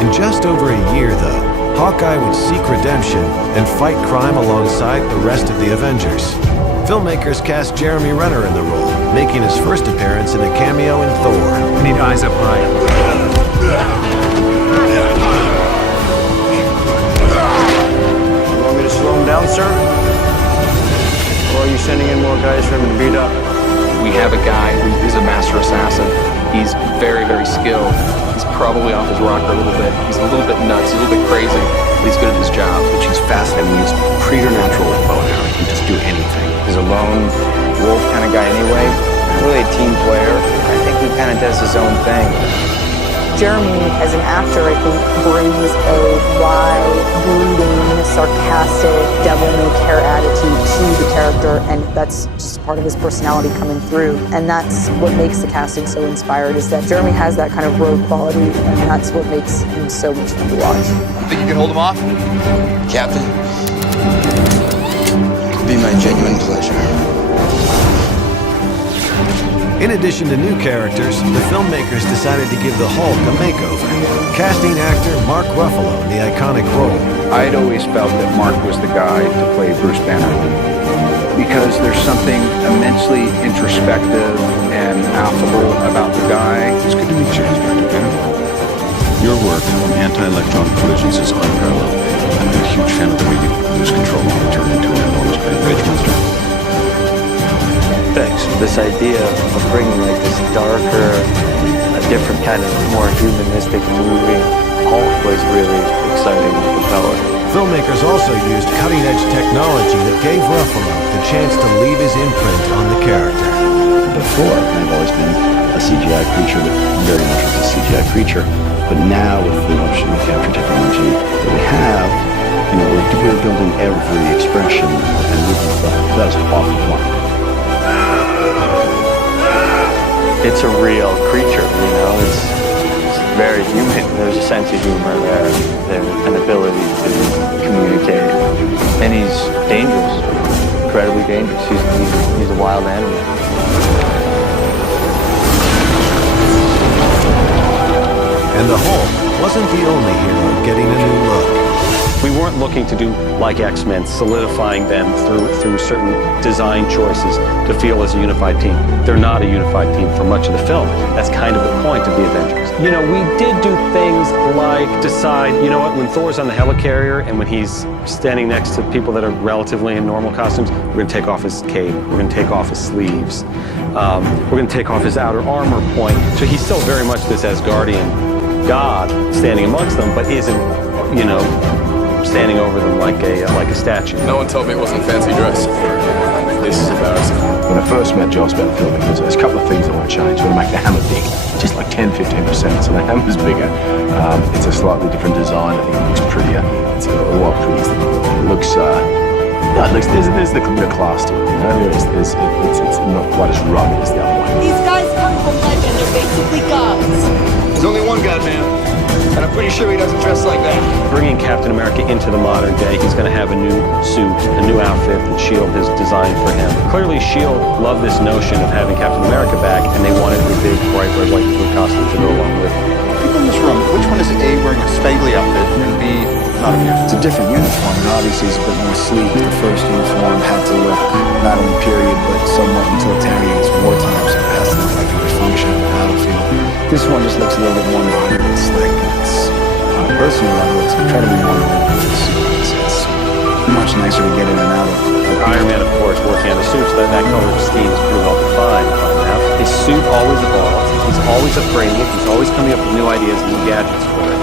In just over a year, though, Hawkeye would seek redemption and fight crime alongside the rest of the Avengers. Filmmakers cast Jeremy Renner in the role, making his first appearance in a cameo in Thor. We need eyes up high. You want me to slow him down, sir? Or are you sending in more guys for him to beat up? We have a guy who is a master assassin. He's very, very skilled. He's probably off his rocker a little bit. He's a little bit nuts, he's a little bit crazy, but he's good at his job. But she's fascinating. He's preternatural with bow and arrow. He can just do anything. He's a lone wolf kind of guy anyway. Really a team player. I think he kind of does his own thing. Jeremy, as an actor, I think, brings a wry, brooding, sarcastic, devil-may-care attitude to the character, and that's just part of his personality coming through. And that's what makes the casting so inspired, is that Jeremy has that kind of rogue quality, and that's what makes him so much fun to watch. You think you can hold him off? Captain, it'd be my genuine pleasure. In addition to new characters, the filmmakers decided to give the Hulk a makeover, casting actor Mark Ruffalo in the iconic role. I had always felt that Mark was the guy to play Bruce Banner because there's something immensely introspective and affable about the guy. It's good to meet you, Inspector Banner. Your work on anti-electron collisions is unparalleled. I'm a huge fan of the way you lose control and turn into an enormous green rage monster. Thanks. This idea of bringing like this darker, a different kind of more humanistic moving Hulk was really exciting and compelling. Filmmakers also used cutting-edge technology that gave Ruffalo the chance to leave his imprint on the character. Before, I've always been a CGI creature that very much was a CGI creature, but now with the motion capture technology that we have, we're building every expression and movement that is off of one. It's a real creature, it's very human. There's a sense of humor there. There's an ability to communicate. And he's dangerous, incredibly dangerous. He's a wild animal. And the Hulk wasn't the only hero getting a new look. We weren't looking to do like X-Men, solidifying them through certain design choices to feel as a unified team. They're not a unified team for much of the film. That's kind of the point of the Avengers. We did do things like decide, when Thor's on the helicarrier and when he's standing next to people that are relatively in normal costumes, we're going to take off his cape, we're going to take off his sleeves, we're going to take off his outer armor point. So he's still very much this Asgardian God standing amongst them, but isn't, you know, standing over them like a statue. No one told me it wasn't fancy dress. This is embarrassing. When I first met Joss about filming, there's a couple of things I want to change. I want to make the hammer big, just like 10-15%, so the hammer's bigger. It's a slightly different design. I think it looks prettier. It's got a lot of trees. It looks, there's the class to it. You know, it's not quite as rugged as the other one. These guys come from legend. They're basically gods. There's only one God, man. And I'm pretty sure he doesn't dress like that. Bringing Captain America into the modern day, he's going to have a new suit, a new outfit that S.H.I.E.L.D. has designed for him. Clearly, S.H.I.E.L.D. loved this notion of having Captain America back, and they wanted the big, bright red, white, blue costume to go along with it. People in this room, which one is A, wearing a Spangly outfit, and B, not a uniform? It's a different uniform, and obviously it's a bit more sleek. The first uniform had to look not only period, but somewhat utilitarian. It's wartime, so it has to look like it would function on the battlefield. This one just looks a little bit more modern and slick. It's, on a personal level, it's incredibly wonderful. It's much nicer to get in and out of. Iron Man, of course, working on the suit, so that color scheme is pretty well defined by now. His suit always evolves. He's always upgrading it. He's always coming up with new ideas and new gadgets for it.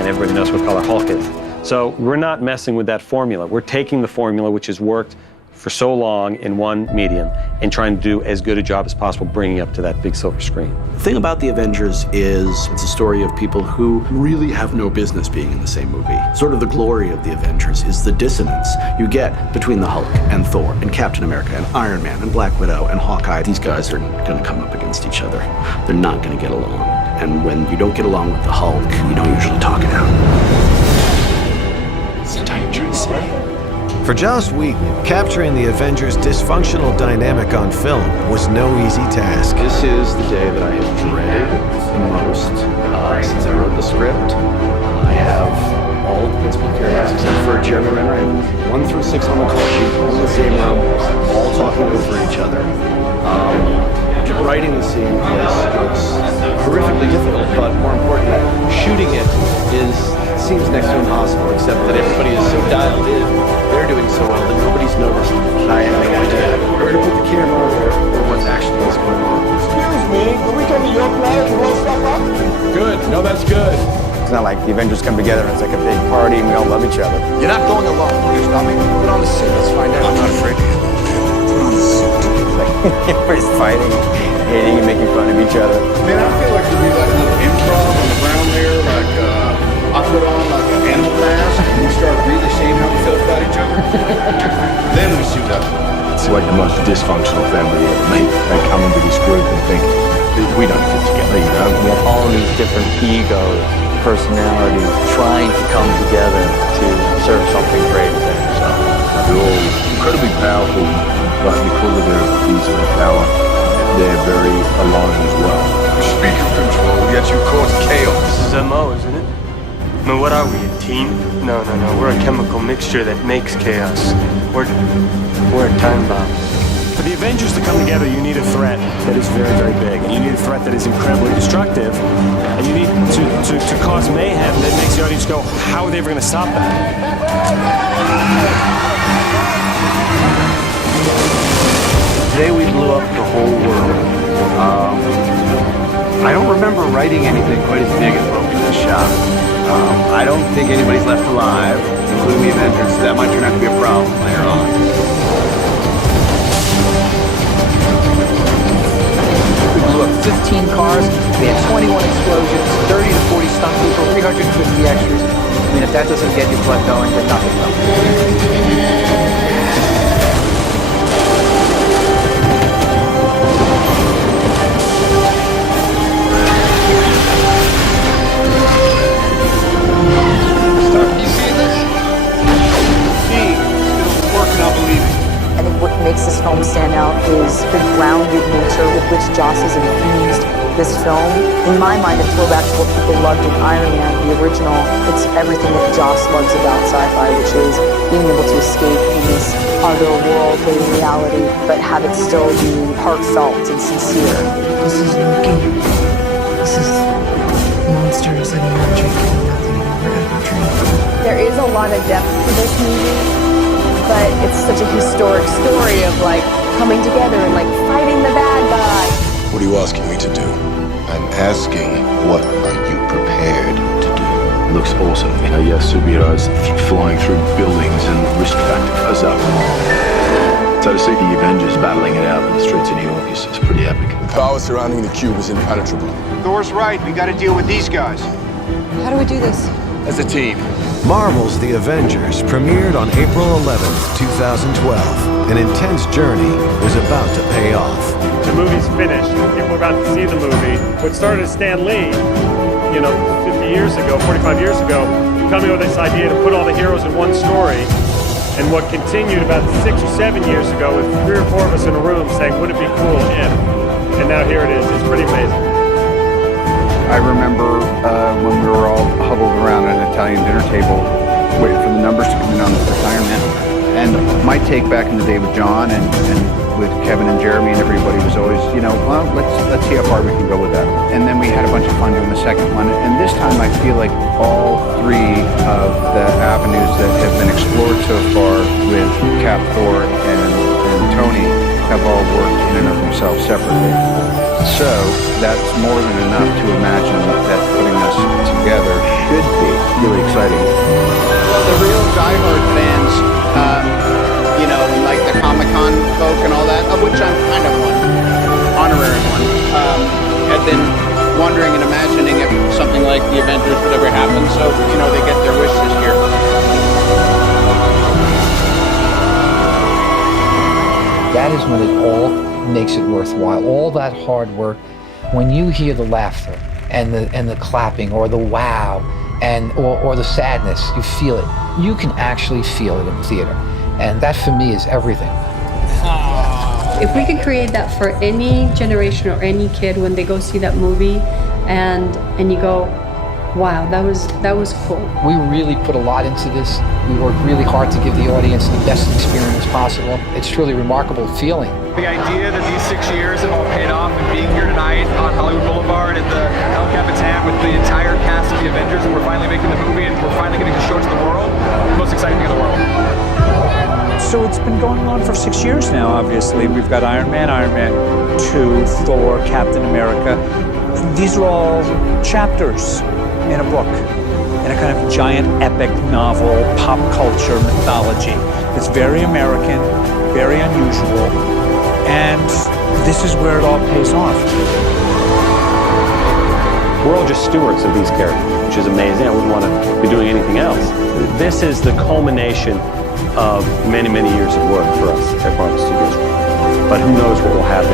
And everybody knows what color Hulk is. So we're not messing with that formula. We're taking the formula which has worked for so long in one medium and trying to do as good a job as possible bringing up to that big silver screen. The thing about the Avengers is it's a story of people who really have no business being in the same movie. Sort of the glory of the Avengers is the dissonance you get between the Hulk and Thor and Captain America and Iron Man and Black Widow and Hawkeye. These guys are going to come up against each other. They're not going to get along. And when you don't get along with the Hulk, you don't usually talk it out. It's dangerous. For Joss Whedon, capturing the Avengers' dysfunctional dynamic on film was no easy task. This is the day that I have dreaded the most since I wrote the script. I have all the principal characters except for Jeremy Renner, 1 through 6 on the call sheet, all in the same room, all talking over each other. Writing the scene was horrifically difficult, but more important, shooting it seems next to impossible, except that everybody is so dialed in, they're doing so well that nobody's noticed. I have no idea where to put the camera or what actually is going on. Excuse me, can we come to your planet and roll stuff up? Good. No, that's good. It's not like the Avengers come together and it's like a big party and we all love each other. You're not going alone. Will you stop me? Put on the suit. Let's find out. I'm not afraid of you. Put on the suit. Everybody's fighting, hating, and making fun of each other. Man, I feel like to be like a little improv on the ground there, like I put on like an animal mask and we start really saying how we feel about each other. Then we suit up. It's like the most dysfunctional family ever made. They come into this group and think, we don't fit together, you know? We have all these different egos, personalities, trying to come together to serve something greater than themselves. They're all incredibly powerful, but because of their use of their power, they're very alone as well. Speak of control, yet you cause chaos. This is MO, isn't it? No, what are we, a team? No. We're a chemical mixture that makes chaos. We're a time bomb. For the Avengers to come together, you need a threat that is very, very big. And you need a threat that is incredibly destructive. And you need to cause mayhem that makes the audience go, how are they ever going to stop that? Today we blew up the whole world. I don't remember writing anything quite as big as what we just shot. I don't think anybody's left alive, including the Avengers. That might turn out to be a problem later on. We blew up 15 cars, we had 21 explosions, 30 to 40 stunt people, 350 extras. I mean, if that doesn't get your blood going, then nothing will. I think what makes this film stand out is the grounded nature with which Joss has infused this film. In my mind, a throwback to what people loved in Iron Man, the original. It's everything that Joss loves about sci-fi, which is being able to escape in this otherworldly reality, but have it still be heartfelt and sincere. This is Loki. This is monsters and magic and nothing we've ever dreamed. There is a lot of depth to this movie, but it's such a historic story of like coming together and like fighting the bad guy. What are you asking me to do? I'm asking, what are you Coulson. Yes, superheroes flying through buildings and risk factor goes up. So to see the Avengers battling it out in the streets of New York is pretty epic. The power surrounding the cube is impenetrable. Thor's right. We got to deal with these guys. How do we do this? As a team. Marvel's The Avengers premiered on April 11th, 2012. An intense journey was about to pay off. The movie's finished. People are about to see the movie. What started as Stan Lee, 50 years ago, 45 years ago, coming with this idea to put all the heroes in one story, and what continued about 6 or 7 years ago with 3 or 4 of us in a room saying, wouldn't it be cool if? And now here it is. It's pretty amazing. I remember when we were all huddled around an Italian dinner table waiting for the numbers to come in on the first Ironman. And my take back in the day with John and with Kevin and Jeremy and everybody was always, well, let's see how far we can go with that. And then we had a bunch of fun doing the second one. And this time I feel like all 3 of the avenues that have been explored so far with Cap, Thor, and Tony have all worked in and of themselves separately. So that's more than enough to imagine that putting us together should be really exciting. Well, the real diehard fans, like the Comic-Con folk and all that, of which I'm kind of one, honorary one, have been wondering and imagining if something like the Avengers would ever happen, so, they get their wish this year. That is when it all makes it worthwhile. All that hard work, when you hear the laughter and the clapping or the wow or the sadness, you feel it. You can actually feel it in theater. And that for me is everything. If we could create that for any generation or any kid when they go see that movie and you go, wow, that was cool. We really put a lot into this. We worked really hard to give the audience the best experience possible. It's truly a remarkable feeling. The idea that these 6 years have all paid off and being here tonight on Hollywood Boulevard at the El Capitan with the entire cast of the Avengers, and we're finally making the movie and we're finally getting to show it to the world, the most exciting thing in the world. So it's been going on for 6 years now, obviously. We've got Iron Man, Iron Man 2, Thor, Captain America. These are all chapters in a book, in a kind of giant epic novel, pop culture mythology. It's very American, very unusual, and this is where it all pays off. We're all just stewards of these characters, which is amazing. I wouldn't want to be doing anything else. This is the culmination of many, many years of work for us at Marvel Studios. But who knows what will happen